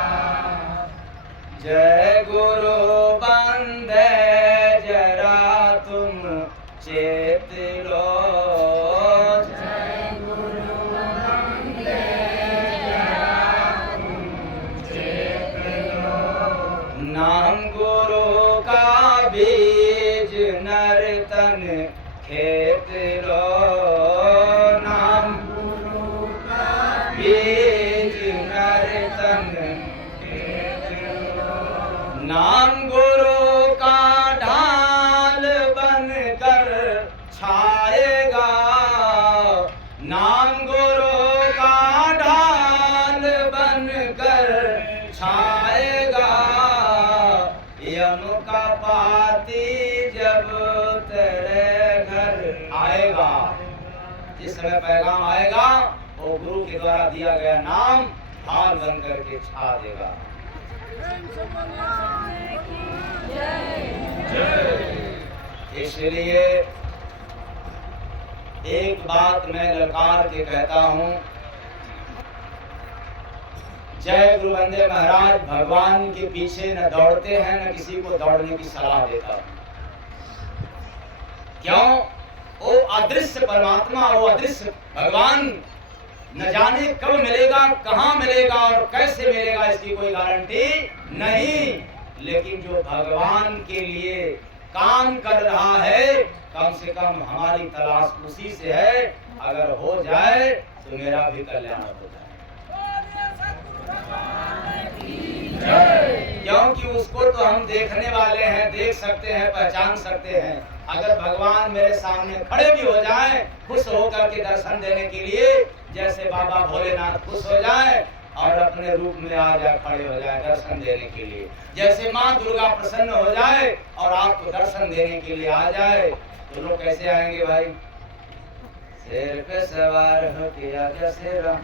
जय गुरु बंदे जरा तुम चेत लो, नाम गुरु का बीज नर्तन खेत लो, नाम गुरु का बीज नर्तन खेत लो। नाम गुरु का ढाल बनकर छाएगा, नाम गुरु का ढाल बनकर छाएगा। स्वयं का पाती जब तेरे घर आएगा, जिस समय पैगाम आएगा वो गुरु के द्वारा दिया गया नाम ढाल बन करके छा देगा। इसलिए एक बात मैं ललकार के कहता हूँ, जय गुरु वंदे महाराज भगवान के पीछे न दौड़ते हैं न किसी को दौड़ने की सलाह देता। क्यों? वो अदृश्य परमात्मा, वो अदृश्य भगवान न जाने कब मिलेगा, कहाँ मिलेगा और कैसे मिलेगा, इसकी कोई गारंटी नहीं। लेकिन जो भगवान के लिए काम कर रहा है, कम से कम हमारी तलाश उसी से है। अगर हो जाए तो मेरा भी कल्याण हो जाए, क्योंकि उसको तो हम देखने वाले हैं, देख सकते हैं, पहचान सकते हैं। अगर भगवान मेरे सामने खड़े भी हो जाएं, खुश होकर के दर्शन देने के लिए, जैसे बाबा भोलेनाथ खुश हो जाए और अपने रूप में आ जाए, खड़े हो जाए दर्शन देने के लिए, जैसे माँ दुर्गा प्रसन्न हो जाए और आपको दर्शन देने के लिए आ जाए, तो लोग कैसे आएंगे भाई? शेर पे सवार हो के आजा शेरा।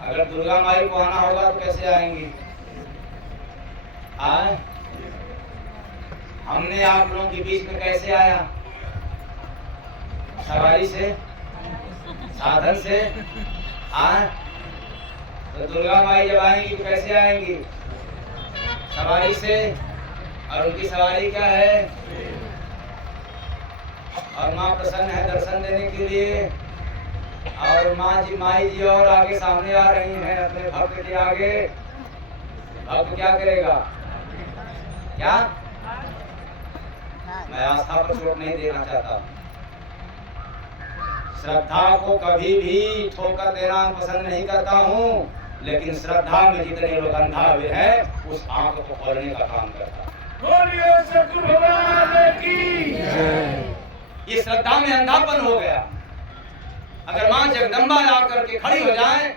अगर दुर्गा माई को आना होगा तो कैसे आएंगी? आए? हमने आप लोगों के बीच में कैसे आया? सवारी से, साधन से। आए? तो दुर्गा माई जब आएंगी तो कैसे आएंगी? सवारी से। और उनकी सवारी क्या है? और माँ प्रसन्न है दर्शन देने के लिए। और माई जी और आगे सामने आ रही हैं अपने भक्त के आगे। भक्त क्या करेगा? क्या? मैं आस्था पर चोट नहीं देना चाहता। श्रद्धा को कभी भी ठोकर देना पसंद नहीं करता हूँ, लेकिन श्रद्धा में जितने लोग अंधा हुए हैं, उस आंख को खोलने का काम करता। बोलिए सतगुरु भगवान की। ये श्रद्धा में अंधापन हो गया। अगर माँ जगदम्बा आकर के खड़ी हो जाए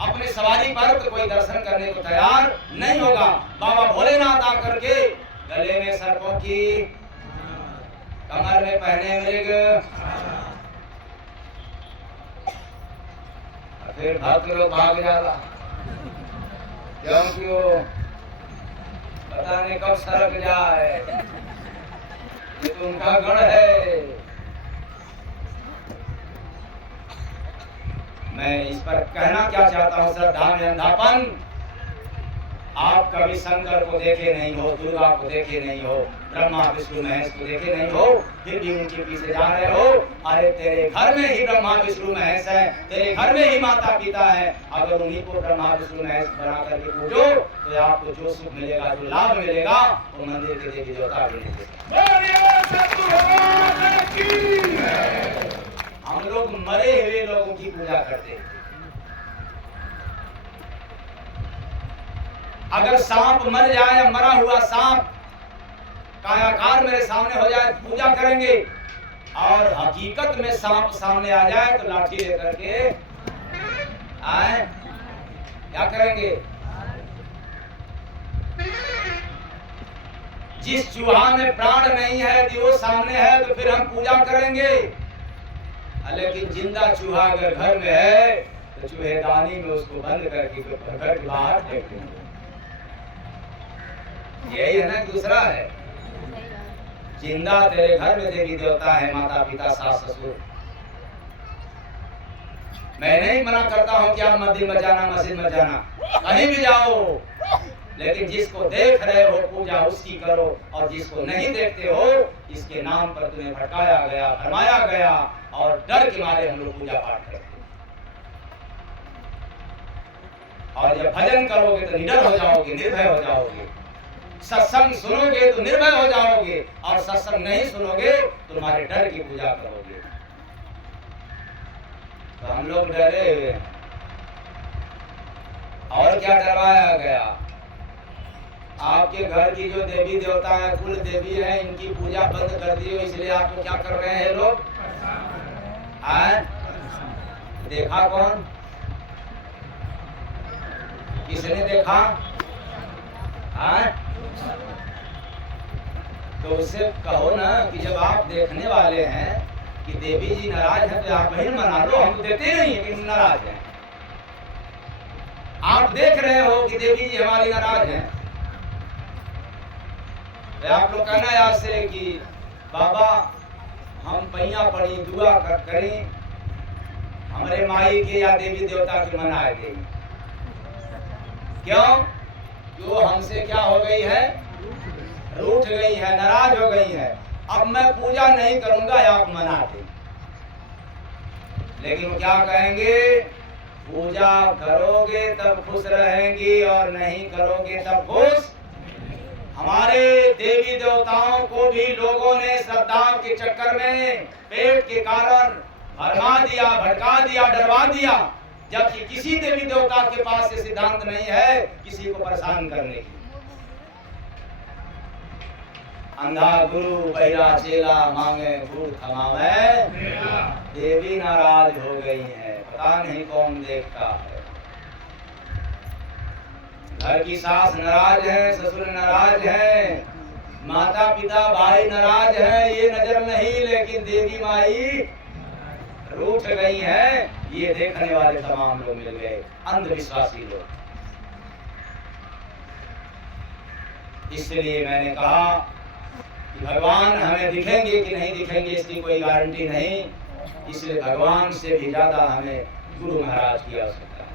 अपने सवारी पर, तो कोई दर्शन करने को तैयार नहीं होगा। बाबा भोलेनाथ आकर के गले में सर्पों की, कमर में पहने मृग, फिर भक्त लोग भाग जाला, क्योंकि वो पता नहीं कब सरक जाए। ये तो उनका गण है। मैं इस पर कहना क्या चाहता हूँ, श्रद्धा में अंधापन। आप कभी शंकर को देखे नहीं हो, दुर्गा को देखे नहीं हो, ब्रह्मा विष्णु महेश को देखे नहीं हो, फिर भी उनके पीछे जा रहे हो। अरे तेरे घर में ही ब्रह्मा विष्णु महेश है, तेरे घर में ही माता पिता है। अगर उन्हीं को ब्रह्मा विष्णु महेश बना करके पूजो तो आपको जो सुख मिलेगा, जो लाभ मिलेगा, वो मंदिर के देवी देवता मिलेंगे। हम लोग मरे हुए लोगों की पूजा करते हैं। अगर सांप मर जाए या मरा हुआ सांप कायाकार मेरे सामने हो जाए तो पूजा करेंगे, और हकीकत में सांप सामने आ जाए तो लाठी लेकर के आए, क्या करेंगे? जिस चूहा में प्राण नहीं है यदि वो सामने है तो फिर हम पूजा करेंगे। लेकिन जिंदा चूहा अगर घर में है तो चूहेदानी में उसको बंद करके घर के बाहर फेंक देंगे। यही है ना, दूसरा है। जिंदा तेरे घर में देवी देवता है, माता पिता सास ससुर। मैं नहीं मना करता हूँ कि आप मंदिर में जाना, मस्जिद में जाना, कहीं भी जाओ, लेकिन जिसको देख रहे हो पूजा उसकी करो, और जिसको नहीं देखते हो इसके नाम पर तुम्हें भटकाया गया, भरमाया गया, और डर के मारे हम लोग पूजा पाठ करते। और जब भजन करोगे तो निडर हो जाओगे, निर्भय हो जाओगे। सत्संग सुनोगे तो निर्भय हो जाओगे, और सत्संग नहीं सुनोगे तो तुम्हारे डर की पूजा करोगे। तो हम लोग डरे हुए हैं। और क्या डरवाया गया? आपके घर की जो देवी देवता है, कुल देवी है, इनकी पूजा बंद कर दी हो, इसलिए आप लोग क्या कर रहे हैं लोग? देखा कौन? किसने देखा? तो उससे कहो ना कि जब आप देखने वाले हैं कि देवी जी नाराज हैं तो आप वही मना लो, हम तो देखते नहीं कि नाराज हैं। आप देख रहे हो कि देवी जी हमारी नाराज हैं, तो आप लोग कहना याद से कि बाबा हम पैया पड़ी दुआ करें, हमारे माई के या देवी देवता के मनाए गई। क्यों? जो हमसे क्या हो गई है, रूठ गई है, नाराज हो गई है। अब मैं पूजा नहीं करूंगा, आप मना दें। लेकिन वो क्या कहेंगे, पूजा करोगे तब खुश रहेंगी और नहीं करोगे तब खुश। हमारे देवी देवताओं को भी लोगों ने श्रद्धाओं के चक्कर में पेट के कारण भरमा दिया, भड़का दिया, डरवा दिया, जबकि किसी देवी देवता के पास ये सिद्धांत नहीं है किसी को परेशान करने की। अंधा गुरु बहिरा चेला मांगे गुड़ थमावे, देवी नाराज हो गई है, पता नहीं कौन देखता है। घर की सास नाराज है, ससुर नाराज है, माता पिता भाई नाराज है, ये नजर नहीं, लेकिन देवी माई रूठ गई है, ये देखने वाले तमाम लोग मिल गए, अंधविश्वासी लोग। इसलिए मैंने कहा कि भगवान हमें दिखेंगे कि नहीं दिखेंगे इसकी कोई गारंटी नहीं, इसलिए भगवान से भी ज्यादा हमें गुरु महाराज की आवश्यकता है।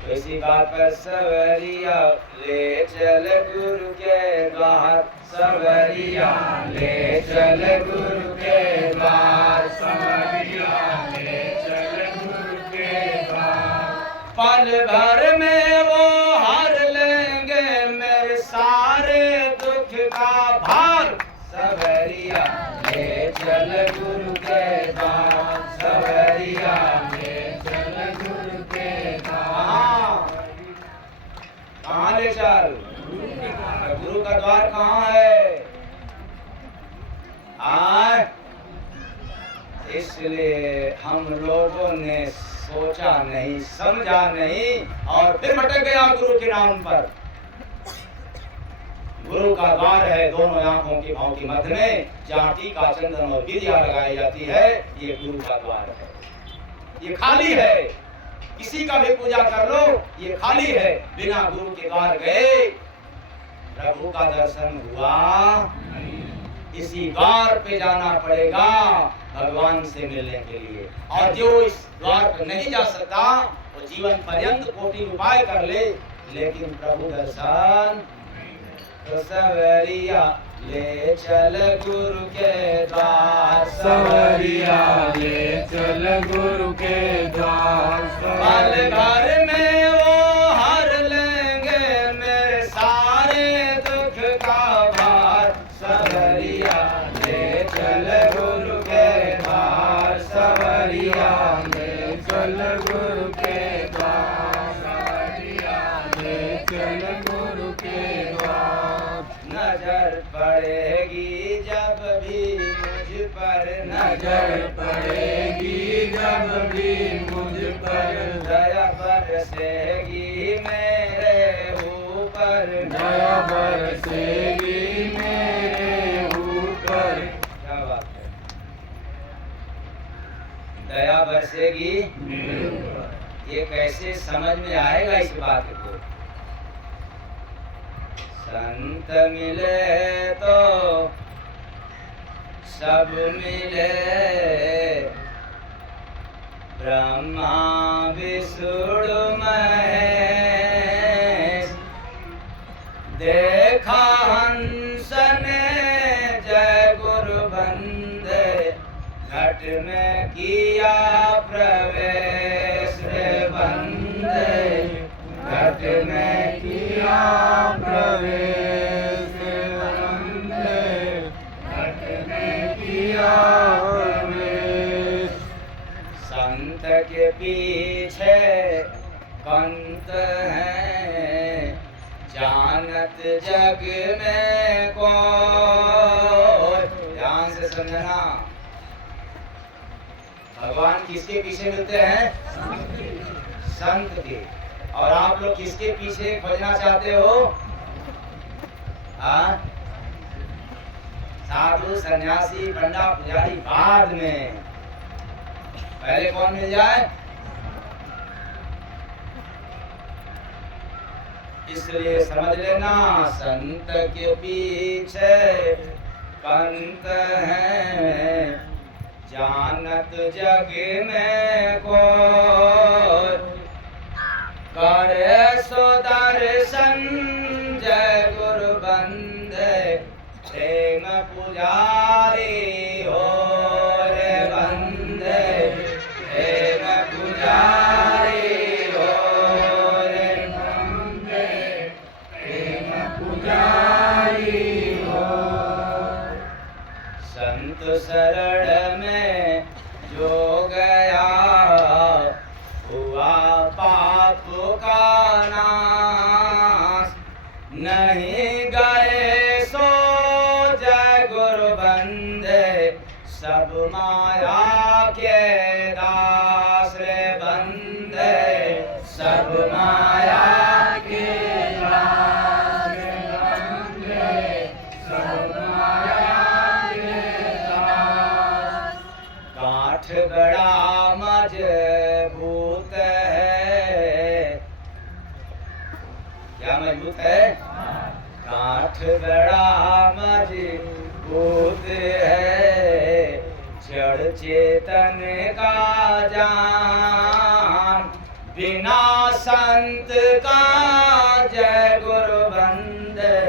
तो इसी बात पर सवरिया ले चल गुरु के द्वार, सवरिया ले चल गुरु के द्वार, सवरिया ले चल गुरु के द्वार। पल भर में वो हर लेंगे मेरे सारे दुख का भार, सवरिया ले चल गुरु के द्वार, सवरिया ले चल गुरु के द्वार। कहाँ ले चल? गुरु का द्वार कहाँ है? इसलिए हम लोगों ने सोचा नहीं, समझा नहीं और फिर भटक गया गुरु के नाम पर। गुरु का द्वार है दोनों आंखों के भाव के मध्य में, जहाँ टीका चंदन और विद्या लगाई जाती है, ये गुरु का द्वार है। ये खाली है, किसी का भी पूजा कर लो, ये खाली है। बिना गुरु के द्वार गए प्रभु का दर्शन हुआ, इसी द्वार पे जाना पड़ेगा भगवान से मिलने के लिए। और जो इस द्वार पर नहीं जा सकता वो जीवन पर्यंत कोटि उपाय कर ले, लेकिन प्रभु दर्शन। तो सवरिया ले चल गुरु के द्वार, सवरिया ले चल गुरु के द्वार। पल भर में वो हर लेंगे मेरे सारे दुख का भार, सवरिया ले चल गुरु के द्वार, सवरिया ले चल गुरु के द्वार, सवरिया ले चल गुरु के द्वार। नजर पड़ेगी जब भी मुझ पर, नजर पड़ेगी जब भी मुझ पर, दया बरसेगी मेरे ऊपर, दया बरसेगी मेरे ऊपर। क्या बात है, दया बरसेगी। ये कैसे समझ में आएगा इस बात को? संत मिले तो सब मिले, ब्रह्मा विष्णु महेश। देखा हंस ने जय गुरु बंदे, घट में किया प्रवेश बंदे, घट में किया प्रवेश बंदे, घट में किया प्रवेश। संत के पीछे कंत है, जानत जग में को। ध्यान से समझना, भगवान किसके पीछे मिलते हैं? संत के। और आप लोग किसके पीछे खोजना चाहते हो? हाँ, साधु सन्यासी पंडा पुजारी बाद में, पहले कौन मिल जाए? इसलिए समझ लेना, संत के पीछे पंत है, जानत जग में कोई, करे सो दर्शन जय गुरु बंदे, प्रेम पुजारी हो रे बंदे, प्रेम पुजारी हो रे बंदे, प्रेम पुजारी हो। संत शरण में जो गया, हुआ पाप का नाश, नहीं गए सो जय गुरु बंदे, सब माया के दास रे बंदे, सब माया के दास रे बंदे, सब माया के दास। काठ बड़ा मजबूत है, क्या मजबूत है? काठ बड़ा मजबूत है, जड़ चेतन का जान, बिना संत का जय गुरु बंदे,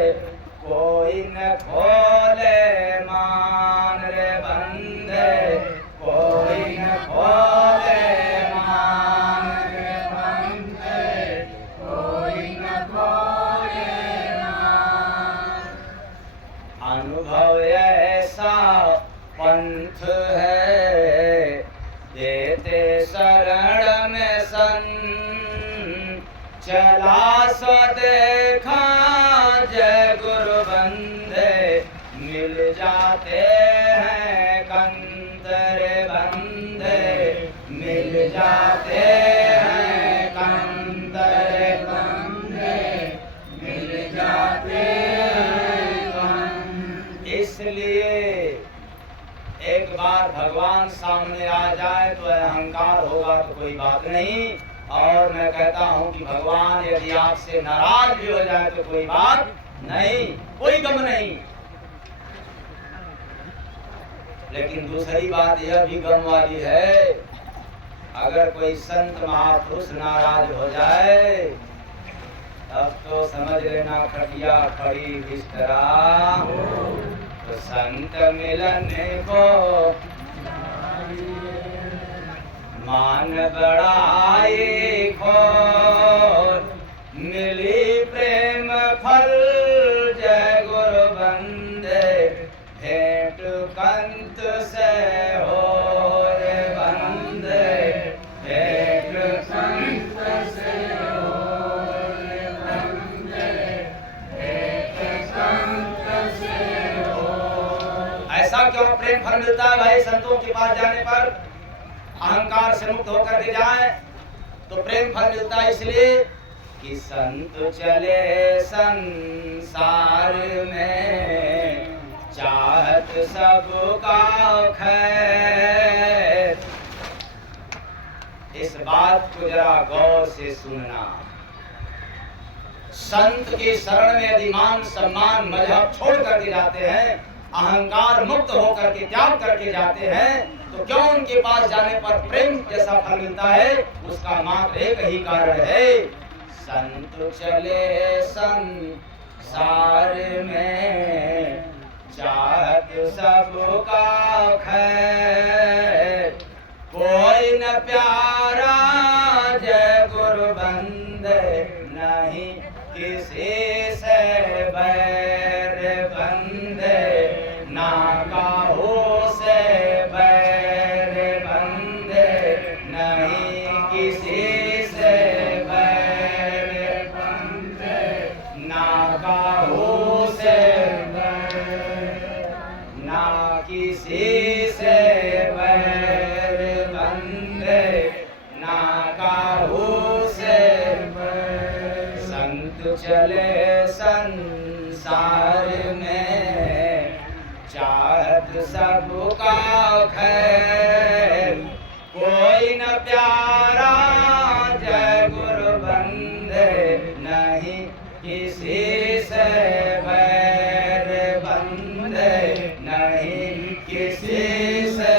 कोई न खोले मान रे बंदे, कोई न खोले मान रे बंदे, कोई न खोले मान। अनुभव ऐसा पंथ है, देते शरण में सन, चला सो देखा जय गुरु बंदे, मिल जाते हैं कंतरे बंदे, मिल जाते हैं कंतरे बंदे, मिल जाते हैं कंतरे। इसलिए एक बार भगवान सामने आ जाए तो अहंकार होगा तो कोई बात नहीं, और मैं कहता हूँ कि भगवान यदि आपसे नाराज भी हो जाए तो कोई बात नहीं, कोई गम नहीं। लेकिन दूसरी बात यह भी गम वाली है, अगर कोई संत महापुरुष नाराज हो जाए तब तो समझ लेना खटिया खड़ी बिस्तरा, तो संत मिलने को मान बड़ाई खोर, मिली प्रेम फल जय गुरु बंदे, भेंट कंत से हो रे बंदे, भेंट कंत से हो रे बंदे, भेंट कंत से हो। ऐसा क्यों प्रेम फल मिलता है भाई? संतों के पास जाने पर अहंकार से मुक्त होकर के जाए तो प्रेम फल मिलता है, इसलिए कि संत चले संसार में, चाहत सबका खैर। इस बात को जरा गौर से सुनना, संत के शरण में यदि मान सम्मान मजहब छोड़ करके जाते हैं, अहंकार मुक्त होकर के त्याग करके जाते हैं, तो क्यों उनके पास जाने पर प्रेम जैसा फल मिलता है? उसका मात्र एक ही कारण है, संत चले संसार में, चाहत सबका खैर। कोई न प्यारा जय गुरु बंदे, नहीं किसी से बैर बंदे, ना काहू से बैर बंदे, नहीं किसी से बैर बंदे, ना काहू से बैर, ना किसी से बैर बंदे, ना काहू से बैर। चले संसार में, चाहत सबका खैर, कोई न प्यारा जय गुरु बंदे, नहीं किसी से बैर बंदे, नहीं किसी से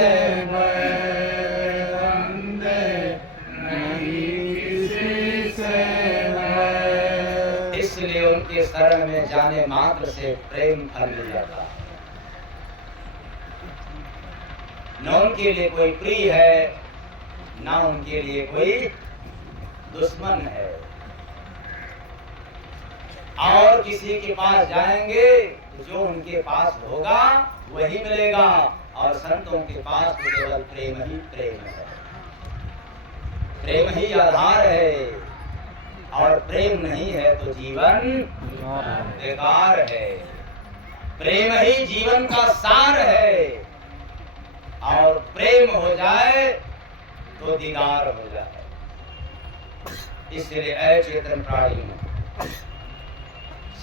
बैर बंदे, नहीं किसी से बैर। इसलिए उनके शरण में जाने मात्र से प्रेम फल मिल जाता है। न उनके लिए कोई प्रिय है, ना उनके लिए कोई दुश्मन है। और किसी के पास जाएंगे तो जो उनके पास होगा वही मिलेगा, और संतों के पास तो केवल प्रेम ही प्रेम है, प्रेम ही आधार है। और प्रेम नहीं है तो जीवन बेकार है। प्रेम ही जीवन का सार है, और प्रेम हो जाए तो दीदार हो जाए। इसलिए ऐ चेतन प्राणियों,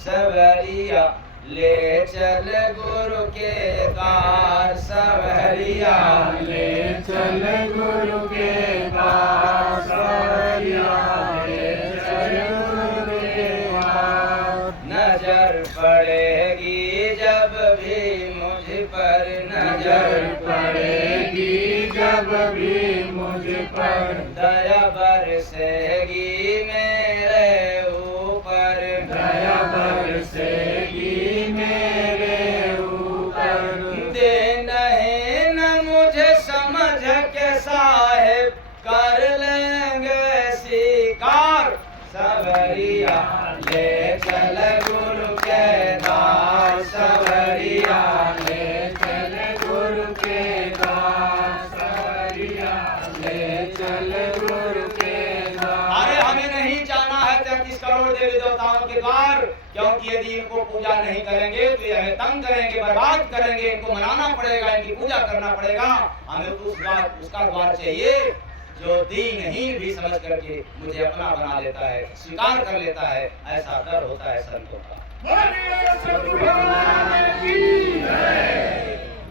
सवरिया ले चल गुरु के द्वार, सवरिया ले चल गुरु के द्वार, सवरिया ले चल गुरु के द्वार। नजर पड़ेगी जब भी मुझ पर, नजर पड़ेगी जब भी मुझ पर, दया बरसेगी मेरे ऊपर, दया बरसेगी मेरे ऊपर। दे नहीं न मुझे समझ के साहिब, कर लेंगे स्वीकार, सवरिया ले चल गुरु के द्वार, सवरिया ले चल गुरु के द्वार, सवरिया ले चल गुरु के द्वार। अरे हमें नहीं जाना है 33 करोड़ देवी देवताओं के द्वार, क्योंकि यदि इनको पूजा नहीं करेंगे तो ये हमें तंग करेंगे, बर्बाद करेंगे। इनको मनाना पड़ेगा, इनकी पूजा करना पड़ेगा। हमें तो उसका द्वार चाहिए जो दीनहीन भी समझ करके मुझे अपना बना लेता है, स्वीकार कर लेता है। ऐसा डर होता है संतों का।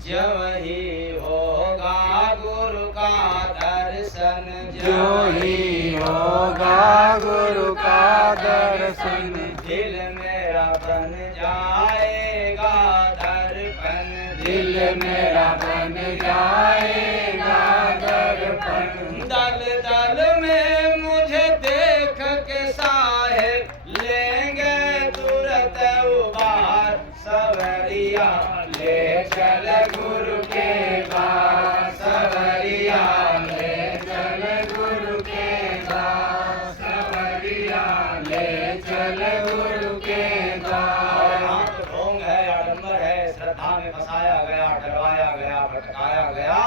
जब ही होगा गुरु का दर्शन, जो ही होगा गुरु का दर्शन, दिल मेरा बन जाएगा दर्पण, दिल मेरा बन जाएगा दर्पण। दल दल में मुझे देख के साहिब, लेंगे तुरंत उबार, सवरिया ले चल गुरु के द्वार, सवरिया ले चल गुरु के द्वार, सवरिया ले चल गुरु के द्वार। यहाँ तो ढोंग है, आडंबर है, श्रद्धा में फंसाया गया, डरवाया गया, भटकाया गया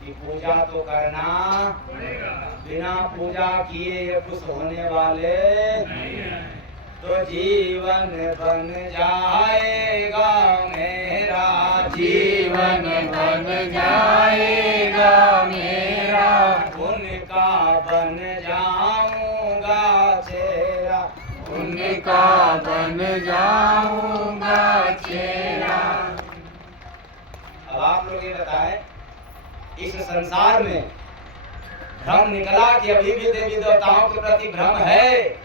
कि पूजा तो करना बिना पूजा किए ये खुश होने वाले तो जीवन बन जाएगा मेरा, जीवन बन जाएगा मेरा, उनका बन जाऊंगा चेहरा, उनका बन जाऊंगा चेहरा। अब आप लोग ये बताएं, इस संसार में भ्रम निकला कि अभी भी देवी देवताओं के प्रति भ्रम है।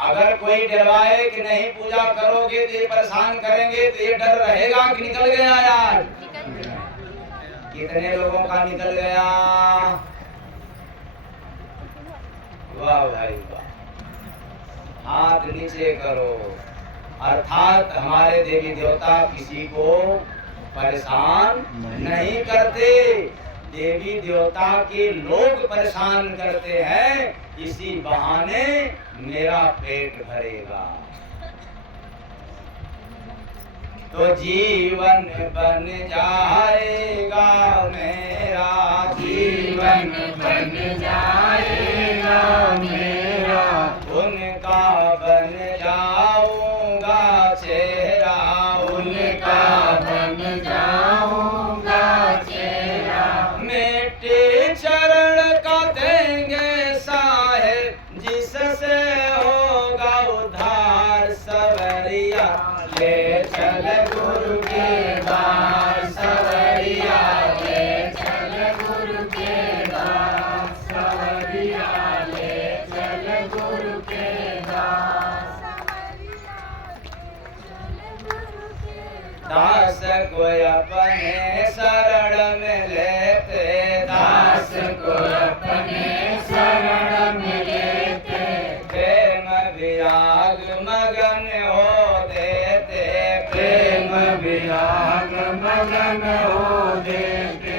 अगर कोई डरवाए कि नहीं पूजा करोगे तो ये परेशान करेंगे, तो ये डर रहेगा कि निकल गया यार? कितने लोगों का निकल गया? वाह भाई वाह। हाथ नीचे करो। अर्थात हमारे देवी देवता किसी को परेशान नहीं करते, देवी देवता के लोग परेशान करते हैं। इसी बहाने मेरा पेट भरेगा तो जीवन बन जाएगा मेरा, जीवन बन जाएगा मेरा, उनका बन जाऊंगा चेहरा, उनका बन जाऊंगा चेहरा। मिट्टी चरण का देंगे साहिब, जिस दास को अपने शरण में लेते, दास को अपने शरण में लेते, प्रेम विराग मगन हो देते, प्रेम विराग मगन हो देते।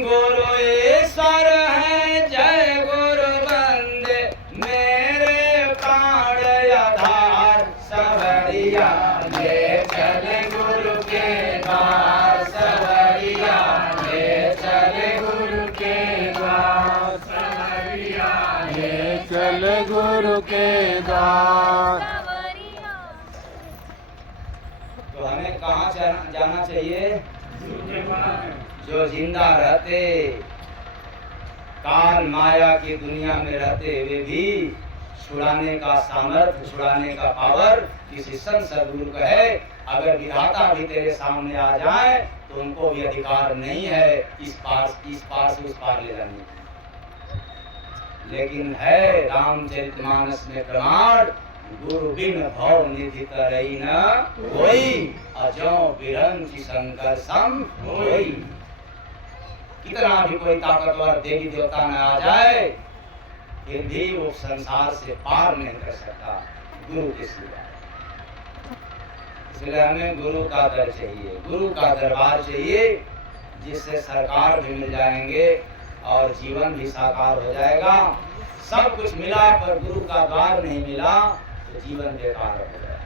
गुरु ईश्वर है जय गुरु बंदे, मेरे प्राण आधार, सवरिया ले चले गुरु के द्वार, सवरिया ले चले गुरु के द्वार, सवरिया ले चल गुरु के द्वार। तो हमें कहाँ जाना चाहिए? जो जिंदा रहते, काल माया की दुनिया में रहते हुए भी छुड़ाने का सामर्थ्य, छुड़ाने का पावर किसी संत सद्गुरु का है। अगर विधाता भी तेरे सामने आ जाए तो उनको भी अधिकार नहीं है इस पार से उस पार ले जाने की। लेकिन है रामचरितमानस में प्रमाण, गुरु बिन भव निधि तरई न कोई, अजो बिरंची शंकर सम होई। कितना भी कोई ताकतवर देवी देवता न आ जाए फिर भी वो संसार से पार नहीं कर सकता गुरु के सिवा। इसलिए हमें गुरु का दर चाहिए, गुरु का दरबार चाहिए, जिससे सरकार भी मिल जाएंगे और जीवन भी साकार हो जाएगा। सब कुछ मिला पर गुरु का द्वार नहीं मिला तो जीवन बेकार हो जाएगा।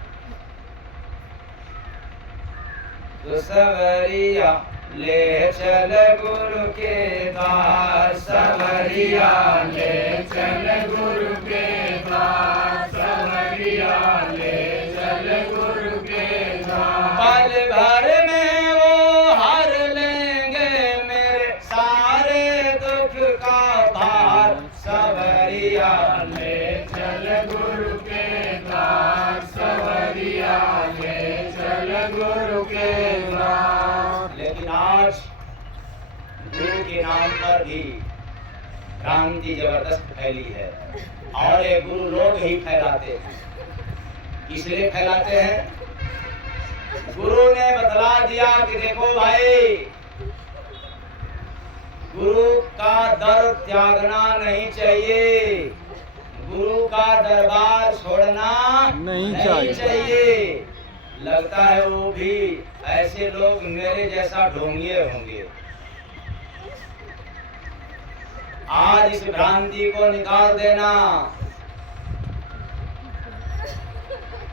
तो सवरिया ले चल गुरु के द्वार, सवरिया ले चल गुरु के द्वार, सवरिया ले चल गुरु के द्वार। पल भर में वो हर लेंगे मेरे सारे दुख का भार, सवरिया ले चल गुरु के द्वार, सवरिया ले चल गुरु के द्वार। लेकिन आज गुरु के नाम पर भी भ्रांति जबरदस्त फैली है और ये गुरु लोग ही फैलाते हैं। इसलिए फैलाते हैं, गुरु ने बतला दिया कि देखो भाई, गुरु का दर त्यागना नहीं चाहिए, गुरु का दरबार छोड़ना नहीं चाहिए। लगता है वो भी ऐसे लोग मेरे जैसा ढोंगिए होंगे। आज इस भ्रांति को निकाल देना।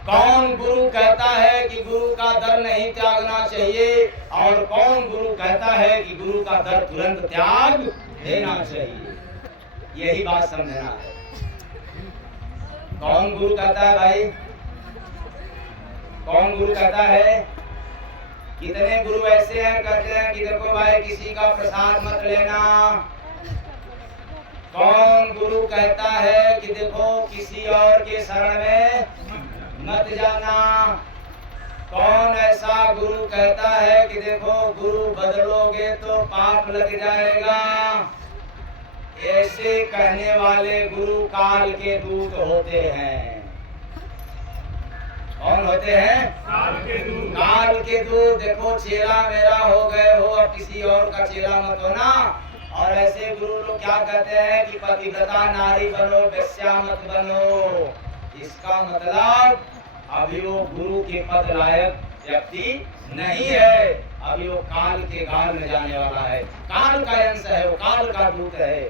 कौन गुरु कहता है कि गुरु का दर नहीं त्यागना चाहिए और कौन गुरु कहता है कि गुरु का दर तुरंत त्याग देना चाहिए? यही बात समझना है। कौन गुरु कहता है भाई? कौन गुरु कहता है? कितने गुरु ऐसे हैं कहते हैं कि देखो भाई किसी का प्रसाद मत लेना। कौन गुरु कहता है कि देखो किसी और के शरण में मत जाना। कौन ऐसा गुरु कहता है कि देखो गुरु बदलोगे तो पाप लग जाएगा। ऐसे कहने वाले गुरु काल के दूत होते हैं। कौन होते हैं? काल के दूत। देखो चेला मेरा हो गए हो, अब किसी और का चेला मत होना। और ऐसे गुरु लोग क्या कहते हैं कि पतिव्रता नारी बनो, वेश्या मत बनो। इसका मतलब अभी वो गुरु के पद लायक व्यक्ति नहीं है, अभी वो काल के गाल में जाने वाला है। काल का अंश है, वो काल का दूत है,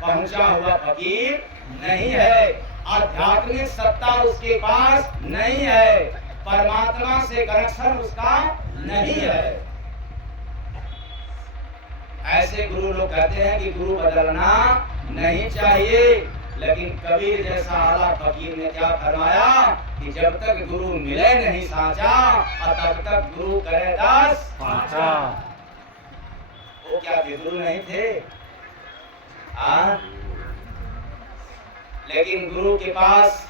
पहुंचा हुआ फकीर नहीं है। आध्यात्मिक सत्ता उसके पास नहीं है, परमात्मा से कनेक्शन उसका नहीं है। ऐसे गुरु लोग कहते हैं कि गुरु बदलना नहीं चाहिए, लेकिन कबीर जैसा आला फकीर ने क्या फरमाया कि जब तक गुरु मिले नहीं साचा तब तक गुरु करे दास साचा। वो क्या गुरु नहीं थे? लेकिन गुरु के पास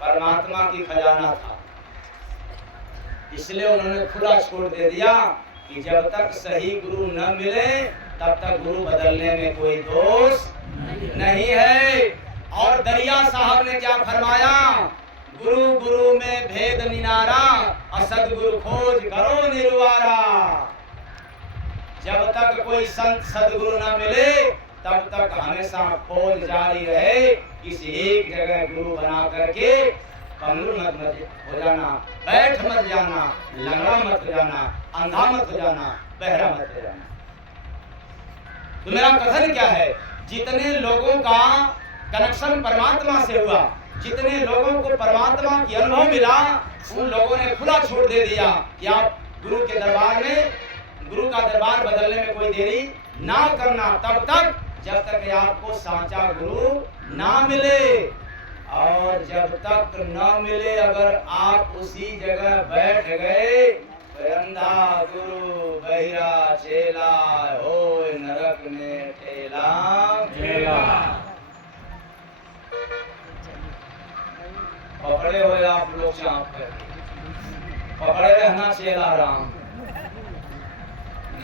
परमात्मा की खजाना था, इसलिए उन्होंने खुला छोड़ दे दिया कि जब तक सही गुरु न मिले तब तक गुरु बदलने में कोई दोष नहीं है। और दरिया साहब ने क्या फरमाया? गुरु गुरु में भेद निनारा, असदगुरु खोज करो निरुवारा। जब तक कोई संत सदगुरु न मिले तब तक हमेशा खोज जारी रहे। किसी एक जगह गुरु बना करके पंगु मत हो जाना, बैठ मत जाना, लंगड़ा मत हो जाना, अंधा मत हो जाना, बहरा मत हो जाना। तो मेरा कथन क्या है, जितने लोगों का कनेक्शन परमात्मा से हुआ, जितने लोगों को परमात्मा की अनुभव मिला, उन लोगों ने खुला छोड़ दे दिया कि आप गुरु के दरबार में, गुरु का दरबार बदलने में कोई देरी ना करना, तब तक जब तक आपको साचा गुरु ना मिले। और जब तक न मिले अगर आप उसी जगह बैठ गए, अंधा गुरु बहिरा चेला होए नरक में ठेला ठेला। पकड़े हुए आप लोग सांप पे, पकड़े रहना चेला राम।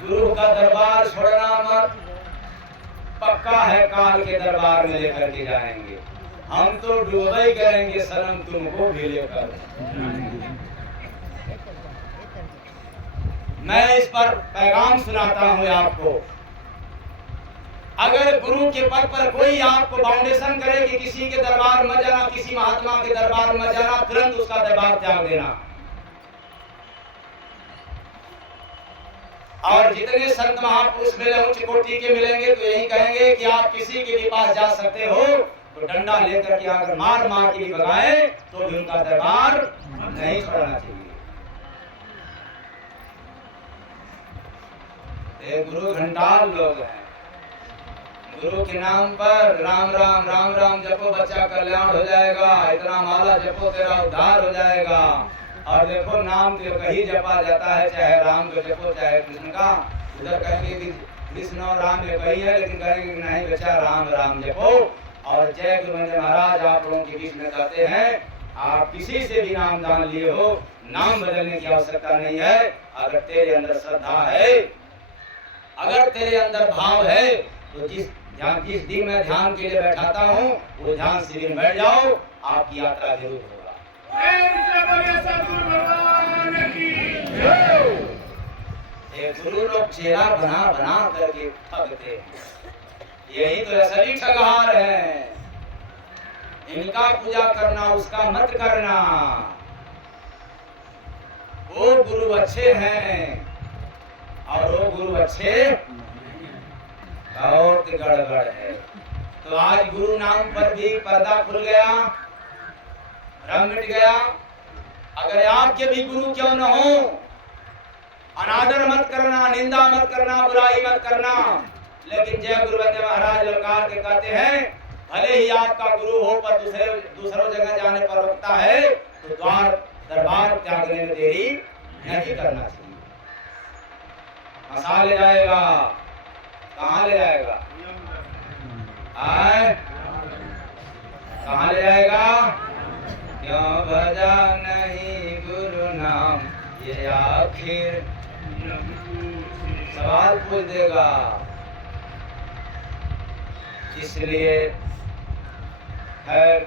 गुरु का दरबार छोड़ना मत, पक्का है काल के दरबार में लेकर के जाएंगे। हम तो डूबे करेंगे सनम, तुमको भी लेकर। मैं इस पर पैगाम सुनाता हूँ आपको। अगर गुरु के पद पर कोई आपको फाउंडेशन करे कि किसी के दरबार मत जाना, किसी महात्मा के दरबार मत जाना, तुरंत उसका दरबार त्याग देना। और जितने संत महापुरुष मिले उच्च कोटि के मिलेंगे तो यही कहेंगे कि आप किसी के भी पास जा सकते हो, तो डंडा लेकर के अगर मार मार के भी भगाए तो भी उनका दरबार नहीं छोड़ना चाहिए। ये गुरु घंटाल लोग हैं। गुरु के नाम पर राम राम राम राम जपो, बच्चा कल्याण हो जाएगा, इतना माला जपो तेरा उद्धार हो जाएगा। और देखो नाम तो कहीं जपा जाता है, चाहे राम को जपो चाहे कृष्ण का। उधर कहेंगे कि कृष्ण और राम ये कही है, लेकिन कहेंगे नहीं बच्चा राम राम जपो। और जय गुरु महाराज आप लोगों के बीच में कहते हैं, आप किसी से भी नाम दान लिए हो, नाम बदलने की आवश्यकता नहीं है। अगर तेरे अंदर श्रद्धा है, अगर तेरे अंदर भाव है, तो जिस दिन मैं ध्यान के लिए बैठाता हूँ वो ध्यान शिविर में बैठ जाओ, आपकी यात्रा जरूर होगा। ये गुरु लोग चेहरा बना बना करके ठगते हैं, यही तो असली ठगहार है। इनका पूजा करना, उसका मत करना। वो गुरु अच्छे हैं और वो गुरु अच्छे बहुत गड़बड़ है। तो आज गुरु नाम पर भी पर्दा खुल गया, रंग मिट गया। अगर आपके भी गुरु क्यों न हो, अनादर मत करना, निंदा मत करना, बुराई मत करना। लेकिन जय गुरु वंदे महाराज ललकार के कहते हैं, भले ही आपका गुरु हो पर दूसरों जगह जाने पर रोकता है, तो द्वार दरबार त्यागने में देरी नहीं करना चाहिए। फंसा ले जाएगा, कहाँ ले जाएगा? आए कहाँ ले जाएगा? क्यों भजा नहीं गुरु नाम, ये आखिर सवाल पूछ देगा। इसलिए है,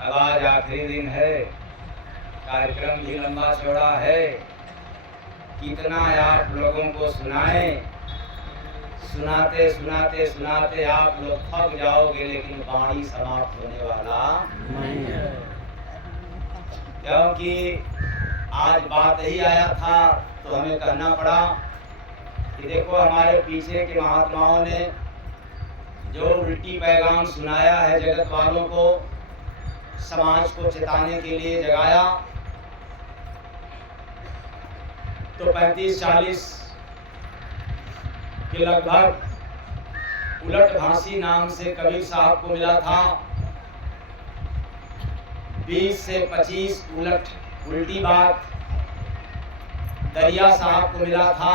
अब आज आखिरी दिन है, कार्यक्रम भी लंबा चौड़ा है। कितना आप लोगों को सुनाएं, सुनाते सुनाते सुनाते आप लोग थक जाओगे, लेकिन वाणी समाप्त होने वाला नहीं है। क्योंकि आज बात ही आया था तो हमें कहना पड़ा कि देखो हमारे पीछे के महात्माओं ने जो उल्टी पैगाम सुनाया है जगत वालों को, समाज को चेताने के लिए जगाया, तो 35-40 के लगभग उलट भाषी नाम से कबीर साहब को मिला था। 20 से 25 उल्टी बात दरिया साहब को मिला था।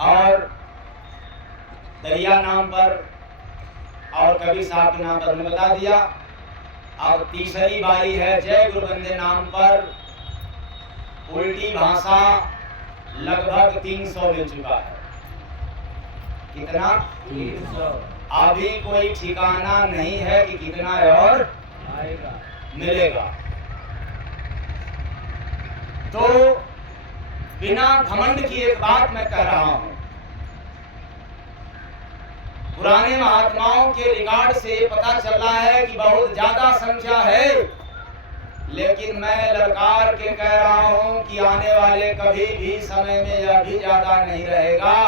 और दरिया नाम पर और कबीर साहब के नाम पर मैंने बता दिया। अब तीसरी बारी है जय गुरु वंदे नाम पर उल्टी भाषा लगभग 300 मिल चुका है। कितना? 300 अभी कोई ठिकाना नहीं है कि कितना और आएगा। मिलेगा। तो बिना घमंड की एक बात मैं कह रहा हूं, पुराने महात्माओं के रिकॉर्ड से ये पता चल रहा है कि बहुत ज्यादा संख्या है, लेकिन मैं ललकार के कह रहा हूं कि आने वाले कभी भी समय में यह भी ज्यादा नहीं रहेगा।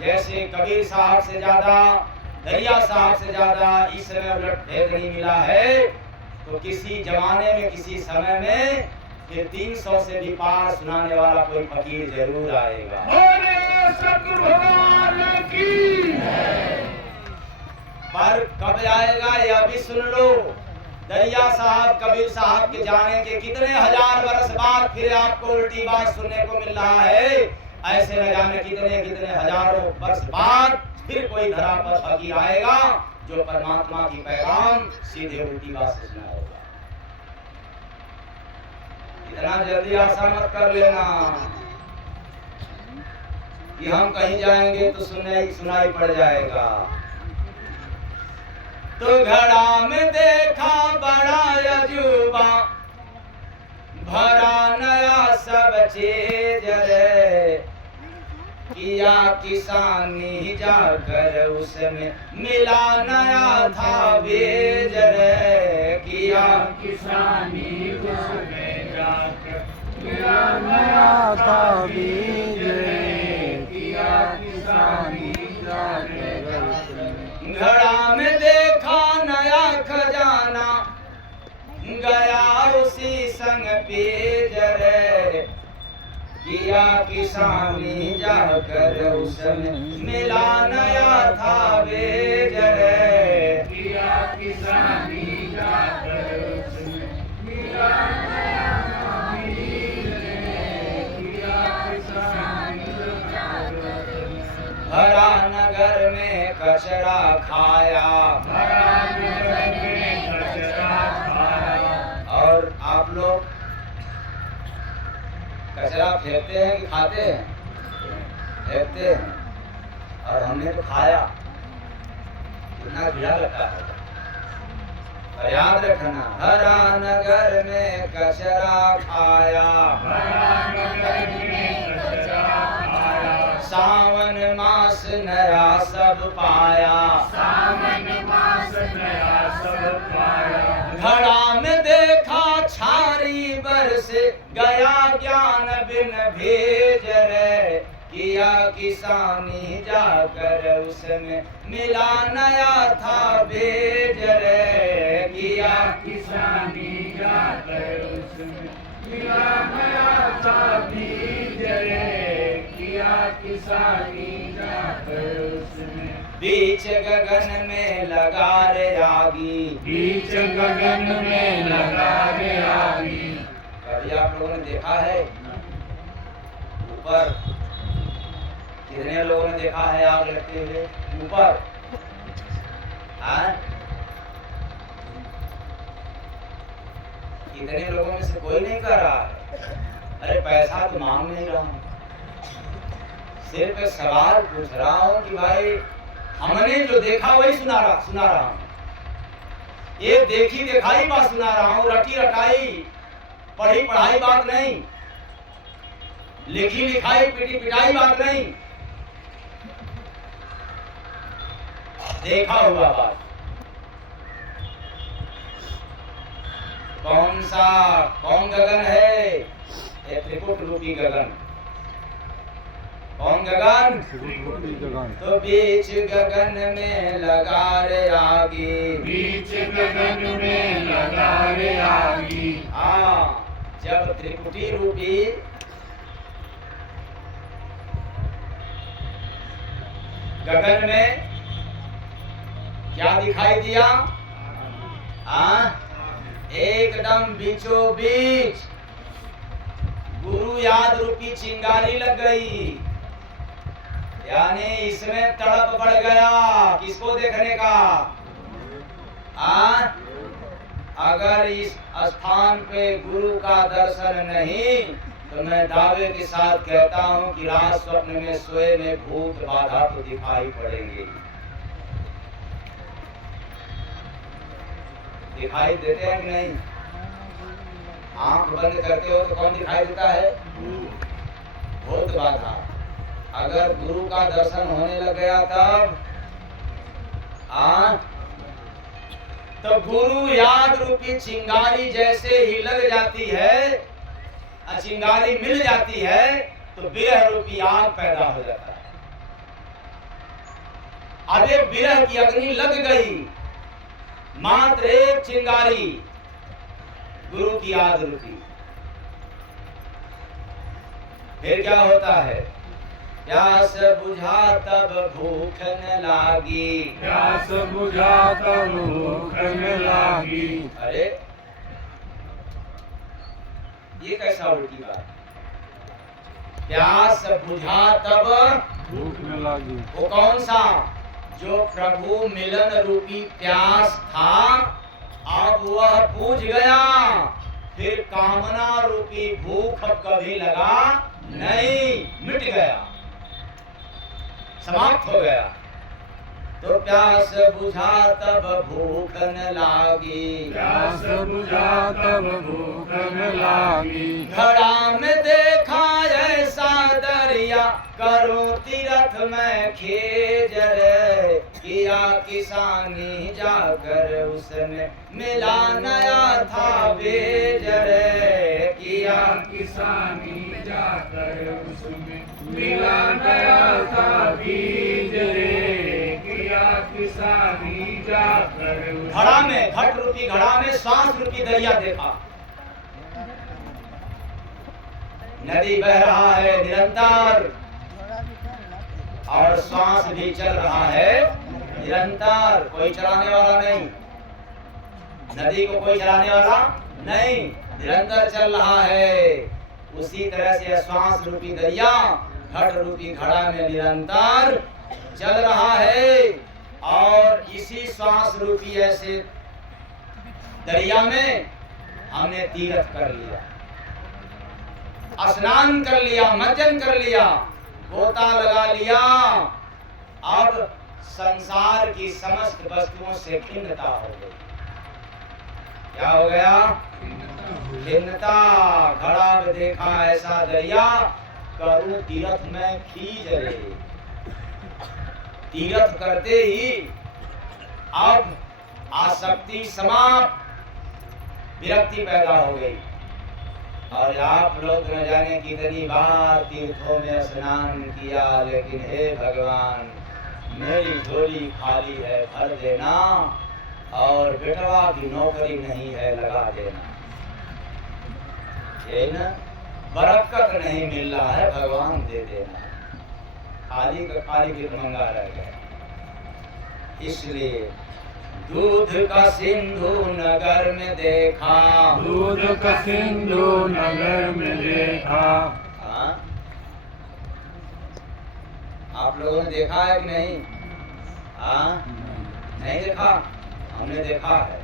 जैसे कबीर साहब से ज्यादा, दरिया साहब से ज्यादा इस समय उलट भेद नहीं मिला है, तो किसी जमाने में किसी समय में फिर 300 से भी पार सुनाने वाला कोई फकीर जरूर आएगा। बोले सतगुरु भगवान की। पर कब आएगा यह भी सुन लो। दरिया साहब, कबीर साहब के जाने के कितने हजार वर्ष बाद फिर आपको उल्टी बात सुनने को मिल रहा है। ऐसे न जाने कितने कितने हजारों वर्ष बाद फिर कोई धरा पर फकीर आएगा जो परमात्मा की पैगाम सीधे उल्टी बात से सुनाएगा। इतना जल्दी आशा मत कर लेना कि हम कहीं जाएंगे तो सुनाई पड़ जाएगा। तो घड़ा में देखा बड़ा अजूबा, भरा नया सब चीज रे, किया किसानी जाकर उसमें मिला नया था बीज रे, किया किसानी उसमें जाकर मिला नया था बीज रे, किया किसानी जाकर उसमें। घड़ा में देखा नया खजाना, गया उसी संग बीज रे, किया किसानी जाकर उसमें मिला नया था बीज रे, किया किसानी जाकर उसमें मिला नया था बीज रे, किया किसानी जाकर उसमें। हरा नगर में कचरा खाया, भरा नगर में कचरा खाया। और आप लोग कचरा फेंकते हैं कि खाते हैं? फेंकते हैं। और हमने तो खाया, कितना कीड़ा लगता है। और याद रखना, हरा नगर में कचरा खाया, भरा नगर में कचरा खाया। सावन मास नया सब पाया, सावन मास नया सब पाया। घड़ा में देखा छारी बरस, गया ज्ञान बिन भेज रे, किया किसानी जाकर उसमें मिला नया था भेज रे, किया किसानी जाकर उसमें मिला नया था बीज रे, किया किसानी जाकर उसमें। बीच गगन में लगा रे आगी, बीच गगन में लगा रे आगी। कभी आप लोगों ने देखा है ऊपर? कितने लोगों ने देखा है आग लगते हुए ऊपर? हाँ? कितने लोगों में से कोई नहीं कर रहा है? अरे पैसा तो मांग नहीं रहा हूं, सिर्फ एक सवाल पूछ रहा हूं कि भाई हमने जो देखा वही सुना रहा हूं। ये देखी दिखाई बात सुना रहा हूं, रटी रटाई पढ़ी पढ़ाई बात नहीं, लिखी लिखाई पिटी पिटाई बात नहीं, देखा हुआ बात। कौन गगन है? ये त्रिकुट रूपी गगन। कौन गगन? तो बीच गगन में लगा रे आगी, बीच गगन में लगा रे आगी। हाँ, जब त्रिकुटी रूपी गगन में क्या दिखाई दिया? एकदम बीचों बीच गुरु याद रूपी चिंगारी लग गई, यानी इसमें तड़प बढ़ गया किसको देखने का? अगर इस स्थान पे गुरु का दर्शन नहीं तो मैं दावे के साथ कहता हूं कि रात स्वप्न में सोए में भूत बाधा तो दिखाई पड़ेंगे। दिखाई देते हैं कि नहीं? आंख बंद करते हो तो कौन दिखाई देता है? भूत बाधा। अगर गुरु का दर्शन होने लग गया तब तो गुरु याद रूपी चिंगारी जैसे ही लग जाती है, चिंगारी मिल जाती है, तो विरह रूपी आग पैदा हो जाता है। अरे विरह की अग्नि लग गई, मात्र एक चिंगारी गुरु की याद रूपी। फिर क्या होता है? प्यास बुझा तब भूख न लागी। प्यास बुझा तब भूख न लागी। अरे ये कैसा उल्टी बात? प्यास बुझा तब भूख न लागी। वो कौन सा? जो प्रभु मिलन रूपी प्यास था, अब वह बुझ गया। फिर कामना रूपी भूख कभी लगा नहीं, मिट गया, समाप्त हो गया। तो प्यास बुझा तब भूख न लागी। प्यास बुझा तब भूख न लागी। घड़ा में देखा ऐसा दरिया, करूं तीरथ में खेज रे। किया किसानी जाकर उसमें मिला नया था बेज रे। किया किसानी जाकर उसमें मिला नया था बीज रे। किया किसानी जाकर घड़ा में, घट रूपी घड़ा में सांस रूपी दरिया देखा। नदी बह रहा है निरंतर और श्वास भी चल रहा है निरंतर। कोई चलाने वाला नहीं, नदी को कोई चलाने वाला नहीं, निरंतर चल रहा है। उसी तरह से श्वास रूपी दरिया घट रूपी घड़ा में निरंतर चल रहा है। और इसी श्वास रूपी ऐसे दरिया में हमने तीर्थ कर लिया, स्नान कर लिया, मज्जन कर लिया, गोता लगा लिया। अब संसार की समस्त वस्तुओं से खिन्नता हो गई। क्या हो गया? खिन्नता। घड़ा में देखा ऐसा दरिया, करूं तीर्थ में खींच रे। तीर्थ करते ही अब आसक्ति समाप्त, विरक्ति पैदा हो गई। और आप लोग न जाने कितनी बार तीर्थों में स्नान किया, लेकिन हे भगवान मेरी झोली खाली है, भर देना। और बेटवा की नौकरी नहीं है, लगा देना। ये न बरकत नहीं मिल रहा है, भगवान दे देना। खाली का खाली भिखमंगा रह गया। इसलिए दूध का सिंधु नगर में देखा। दूध का सिंधु नगर में देखा। हाँ? आप लोगों ने देखा है कि नहीं? हाँ? नहीं देखा? हमने देखा है।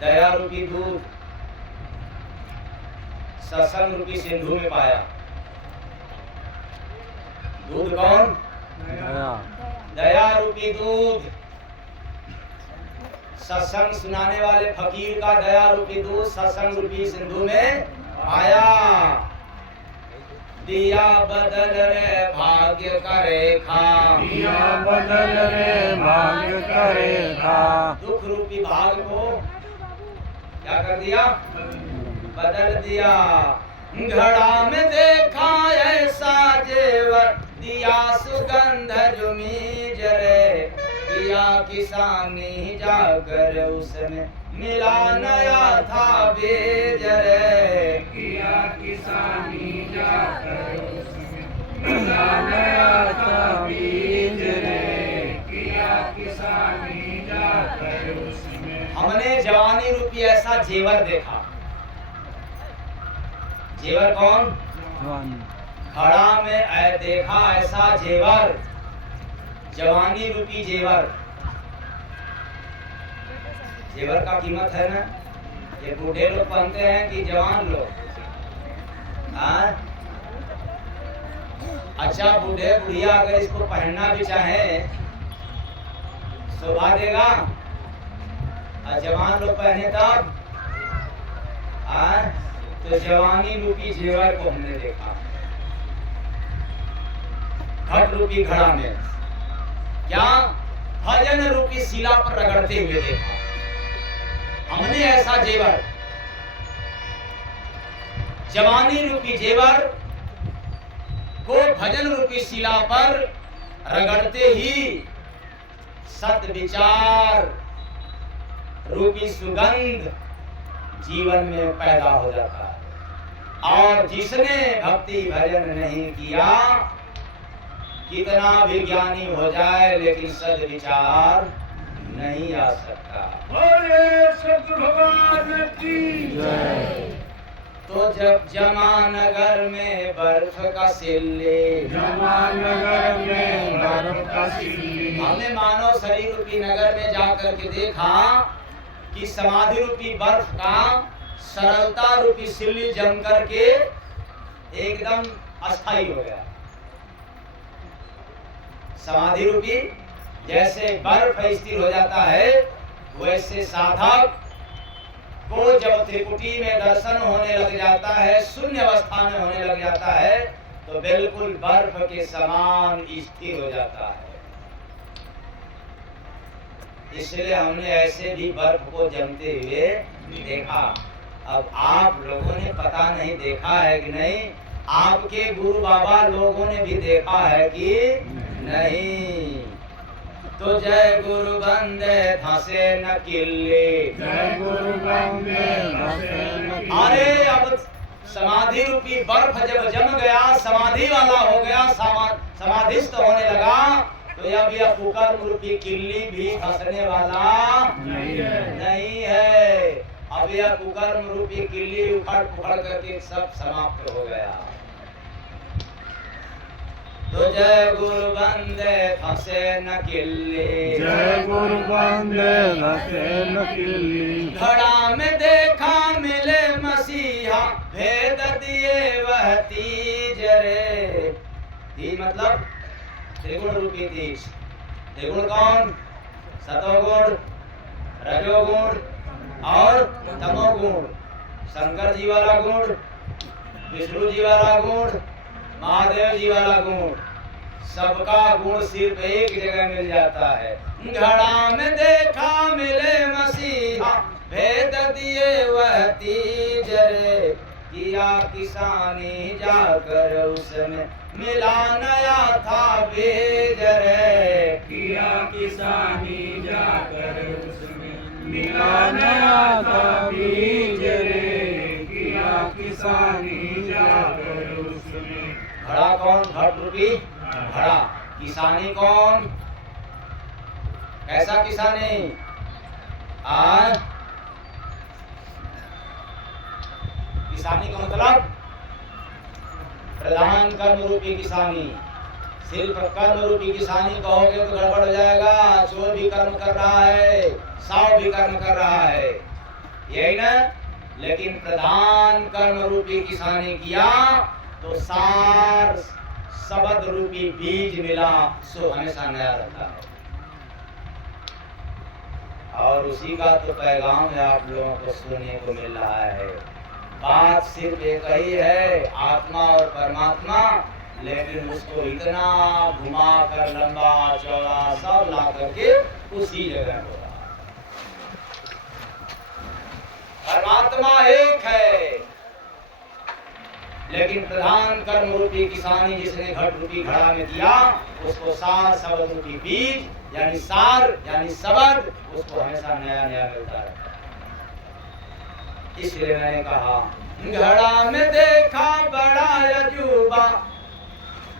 दया रूपी दूध सत्संग रूपी सिंधु में पाया। दूध कौन? दया रूपी दूध। सत्संग सुनाने वाले फकीर का दया रूपी दूध सत्संग रूपी सिंधु में आया। दिया बदल रे भाग्य का रेखा। दिया बदल रे भाग्य का रेखा। दुख रूपी भाग को क्या कर दिया? बदल दिया। घड़ा में देखा ऐसा जेवर, दिया सुगंध जुमीज रे। किया किसानी जाकर उसमें मिला नया था बेज रे। किया किसानी जाकर उसमें मिला नया था बीज रे। किया किसानी जाकर उसमें। हमने जवानी रूपी ऐसा जेवर देखा। जेवर कौन? घड़ा में देखा ऐसा जेवर, जवानी रूपी जेवर। जेवर का कीमत है ना? ये बूढ़े लोग पहनते हैं कि जवान लोग? हाँ? अच्छा बूढ़े बुढ़िया अगर इसको पहनना भी चाहे शोभा देगा, और जवान लोग पहने तब तो जवानी रूपी जेवर को हमने देखा, घट रूपी घड़ा में क्या भजन रूपी शिला पर रगड़ते हुए देखा हमने ऐसा जेवर, जवानी रूपी जेवर को भजन रूपी शिला पर रगड़ते ही सत विचार रूपी सुगंध जीवन में पैदा हो जाता है। और जिसने भक्ति भजन नहीं किया, कितना भी ज्ञानी हो जाए लेकिन सद विचार नहीं आ सकता। बोले सद्गुरु भगवान की जय। तो जब जमानगर में बर्फ का सिल्ले, जमानगर में बर्फ का सिल्ली, हमने मानव शरीर रूपी नगर में जाकर के देखा कि समाधि रूपी बर्फ का सरलता रूपी सिल्ली जम करके एकदम अस्थायी हो गया। समाधि रूपी जैसे बर्फ स्थिर हो जाता है, वैसे साधक को जब त्रिपुटी में दर्शन होने लग जाता है, शून्य अवस्था में होने लग जाता है, तो बिल्कुल बर्फ के समान स्थिर हो जाता है। इसलिए हमने ऐसे भी बर्फ को जमते हुए देखा। अब आप लोगों ने पता नहीं देखा है कि नहीं, आपके गुरु बाबा लोगों ने भी देखा है कि नहीं। तो जय गुरु बंदे धसे न किल्ले, जय गुरु बंदे धसे न किल्ले। अरे अब समाधि रूपी बर्फ जब जम गया, समाधि वाला हो गया, समाधिस्थ होने लगा, तो अब यह कुकर्म रूपी किल्ली भी धसने वाला नहीं है। अब यह कुकर्म रूपी किल्ली उखड़ पुखड़ करके सब समाप्त हो गया। तो जय गुरु बंदे धसे न किल्ली, जय गुरु बंदे धसे न किल्ली। घड़ा में देखा मिले मसीहा, भेद दिए वह तीज रे। तीज मतलब त्रिगुण रूपी तीज। त्रिगुण कौन? सतोगुण, रजोगुण और तमोगुण। शंकर जी वाला गुण, विष्णु जी वाला गुण, महादेव जी वाला गुण, सबका गुण सिर्फ एक जगह मिल जाता है। घड़ा में देखा मिले मसीहा, भेद दिए वह तीज रे। किया किसानी जाकर उसमें मिला नया था बीज रे। किया किसानी जाकर उसमें मिला नया था बीज रे। किया किसानी जाकर उसमें। घड़ा कौन? घट रूपी घड़ा। किसानी कौन? कैसा किसानी? आज किसानी का मतलब प्रधान कर्म रूपी किसानी। सिर्फ कर्म रूपी किसानी कहोगे तो गड़बड़ हो जाएगा। चोर भी कर्म कर रहा है, साव भी कर्म कर रहा है, यही ना। लेकिन प्रधान कर्म रूपी किसानी किया तो सार शब्द रूपी बीज मिला, सो हमेशा नया रहता है। और उसी का तो पैगाम है आप लोगों को सुनने को मिल रहा है। बात सिर्फ एक ही है, आत्मा और परमात्मा, लेकिन उसको इतना घुमा कर लंबा चौड़ा सब ला करके उसी जगह हो रहा है। परमात्मा एक है, लेकिन प्रधान कर्म रूपी किसानी जिसने घट रूपी घड़ा में दिया, उसको सार शब्द रूपी बीज यानी सार यानी शब्द, उसको हमेशा नया नया मिलता रहता है। इसलिए मैंने कहा घड़ा में देखा बड़ा अजूबा,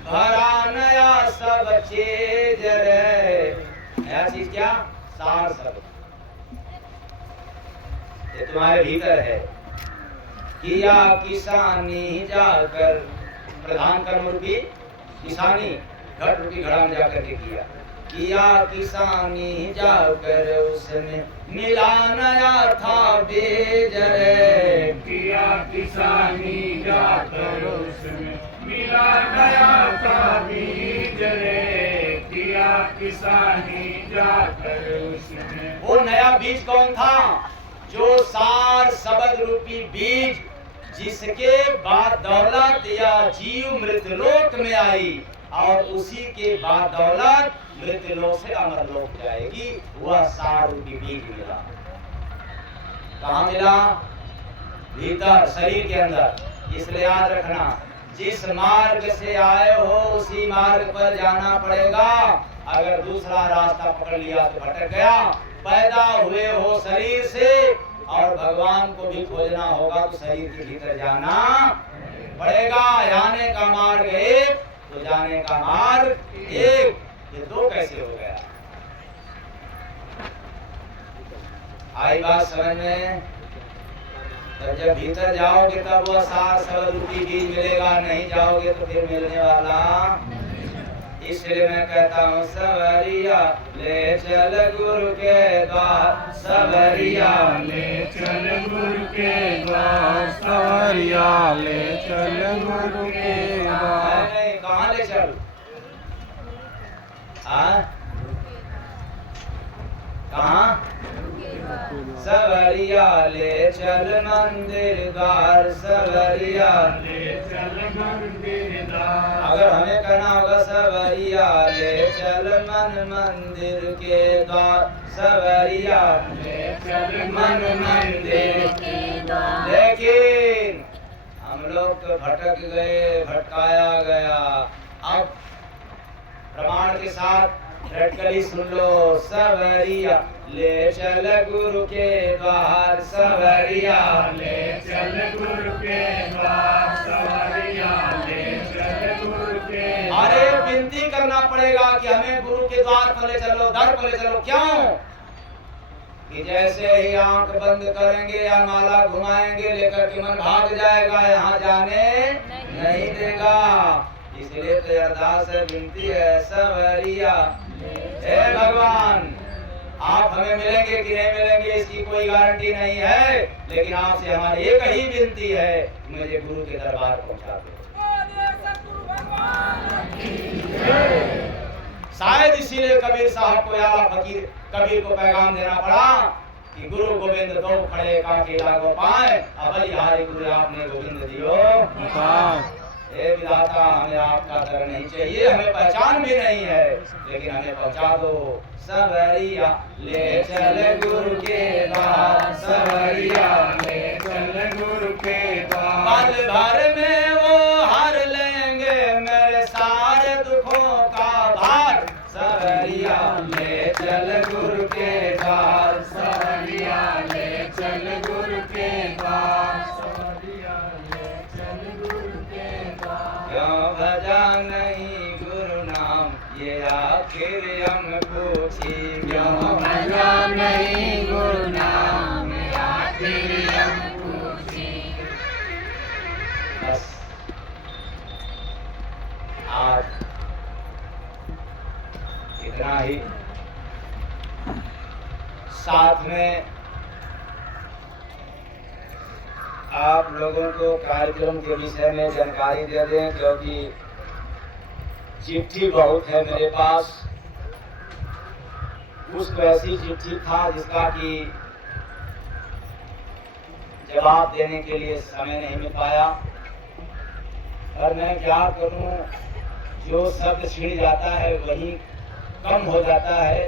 भरा नया सब चीज रे। नया चीज क्या? सार शब्द। ये तुम्हारे भीतर है। किया किसानी जाकर, प्रधान कर्म रूपी किसानी घट रूपी घड़ा में जाकर के किया। किया किसानी जाकर उसमें मिला नया था बीज रे। किया किसानी जाकर उसमें मिला नया था बीज रे। किया किसानी जाकर उसमें। वो नया बीज कौन था? जो सार सबद रूपी बीज जिसके बाद दौलत या जीव मृतलोक में आई और उसी के बाद दौलत मृतलोक से अमरलोक जाएगी, वह सार रूपी बीज मिला। कहाँ मिला? भीतर, शरीर के अंदर। इसलिए याद रखना, जिस मार्ग से आए हो उसी मार्ग पर जाना पड़ेगा। अगर दूसरा रास्ता पकड़ लिया तो भटक गया। पैदा हुए हो शरीर से और भगवान को भी खोजना होगा तो शरीर के भीतर जाना पड़ेगा। आने का मार्ग एक तो जाने का मार्ग एक, ये दो कैसे हो गया? आई बात समझ में? तब जब भीतर जाओगे तब वह सार सबद रूपी बीज मिलेगा, नहीं जाओगे तो फिर मिलने वाला। इसलिए मैं कहता हूँ सवरिया ले चल गुरु के द्वार, सवरिया ले चल गुरु के द्वार। सवरिया ले चल गुरु के द्वार। नहीं, कहाँ ले चल? कहाँ? सवरिया ले चल मंदिर द्वार, सवरिया ले चल मंदिर द्वार। अगर हमें कहना होगा सवरिया ले चल मन मंदिर के द्वार, सवरिया ले चल मन मंदिर के द्वार। लेकिन हम लोग तो भटक गए, भटकाया गया। अब प्रमाण के साथ रटकली सुन लो। सवरिया ले चल गुरु के द्वार, सवरिया ले चल गुरु के द्वार। सवरिया ले चल गुरु के। अरे विनती करना पड़ेगा कि हमें गुरु के द्वार पर ले चलो, दर पर ले चलो। क्यों? कि जैसे ही आंख बंद करेंगे या माला घुमाएंगे लेकर के मन भाग जाएगा, यहाँ जाने नहीं देगा। इसलिए तो अरदास है, विनती है, सवरिया हे भगवान, आप हमें मिलेंगे कि नहीं मिलेंगे इसकी कोई गारंटी नहीं है, लेकिन आपसे हमारी एक ही विनती है, मुझे गुरु के दरबार पहुंचा दो। शायद इसीलिए कबीर साहब को या फकीर कबीर को पैगाम देना पड़ा कि गुरु गोविंद दो खड़े काके लागो पाए, अब बलिहारी गुरु आपने गोविंद दियो। हे विधाता, हमें आपका दर नहीं चाहिए, हमें पहचान भी नहीं है, लेकिन हमें पहुंचा दो। सवरिया ले चल गुरु के द्वार, सवरिया ले चल गुरु के द्वार। पल भर में वो हर लेंगे मेरे सारे दुखों का भार, सवरिया ले चल गुरु के द्वार, सवरिया ले चल गुरु के द्वार। सवरिया ले चल गुरु के द्वार। क्यों भजा नहीं गुरु नाम ये आखिर हम पूछी, क्यों भजा नहीं गुरु नाम आखिर हम पूछी। बस आज इतना ही। साथ में आप लोगों को कार्यक्रम के विषय में जानकारी दे दें, क्योंकि चिट्ठी बहुत है मेरे पास। कुछ तो ऐसी चिट्ठी था जिसका कि जवाब देने के लिए समय नहीं मिल पाया, और मैं क्या करूं, जो शब्द छिड़ जाता है वही कम हो जाता है,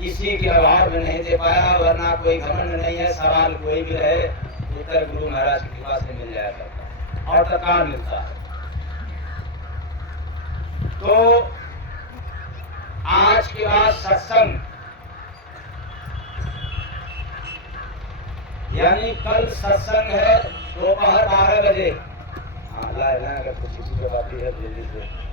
इसी के अभाव में नहीं दे पाया। वरना कोई घमंड नहीं है, सवाल कोई भी रहे उत्तर गुरु महाराज की कृपा से मिल जाया करता और तत्काल मिलता है। तो आज के बाद सत्संग, यानी कल सत्संग है दोपहर 12 बजे। हाँ, अगर कुछ चिट्ठी बाकी है जल्दी से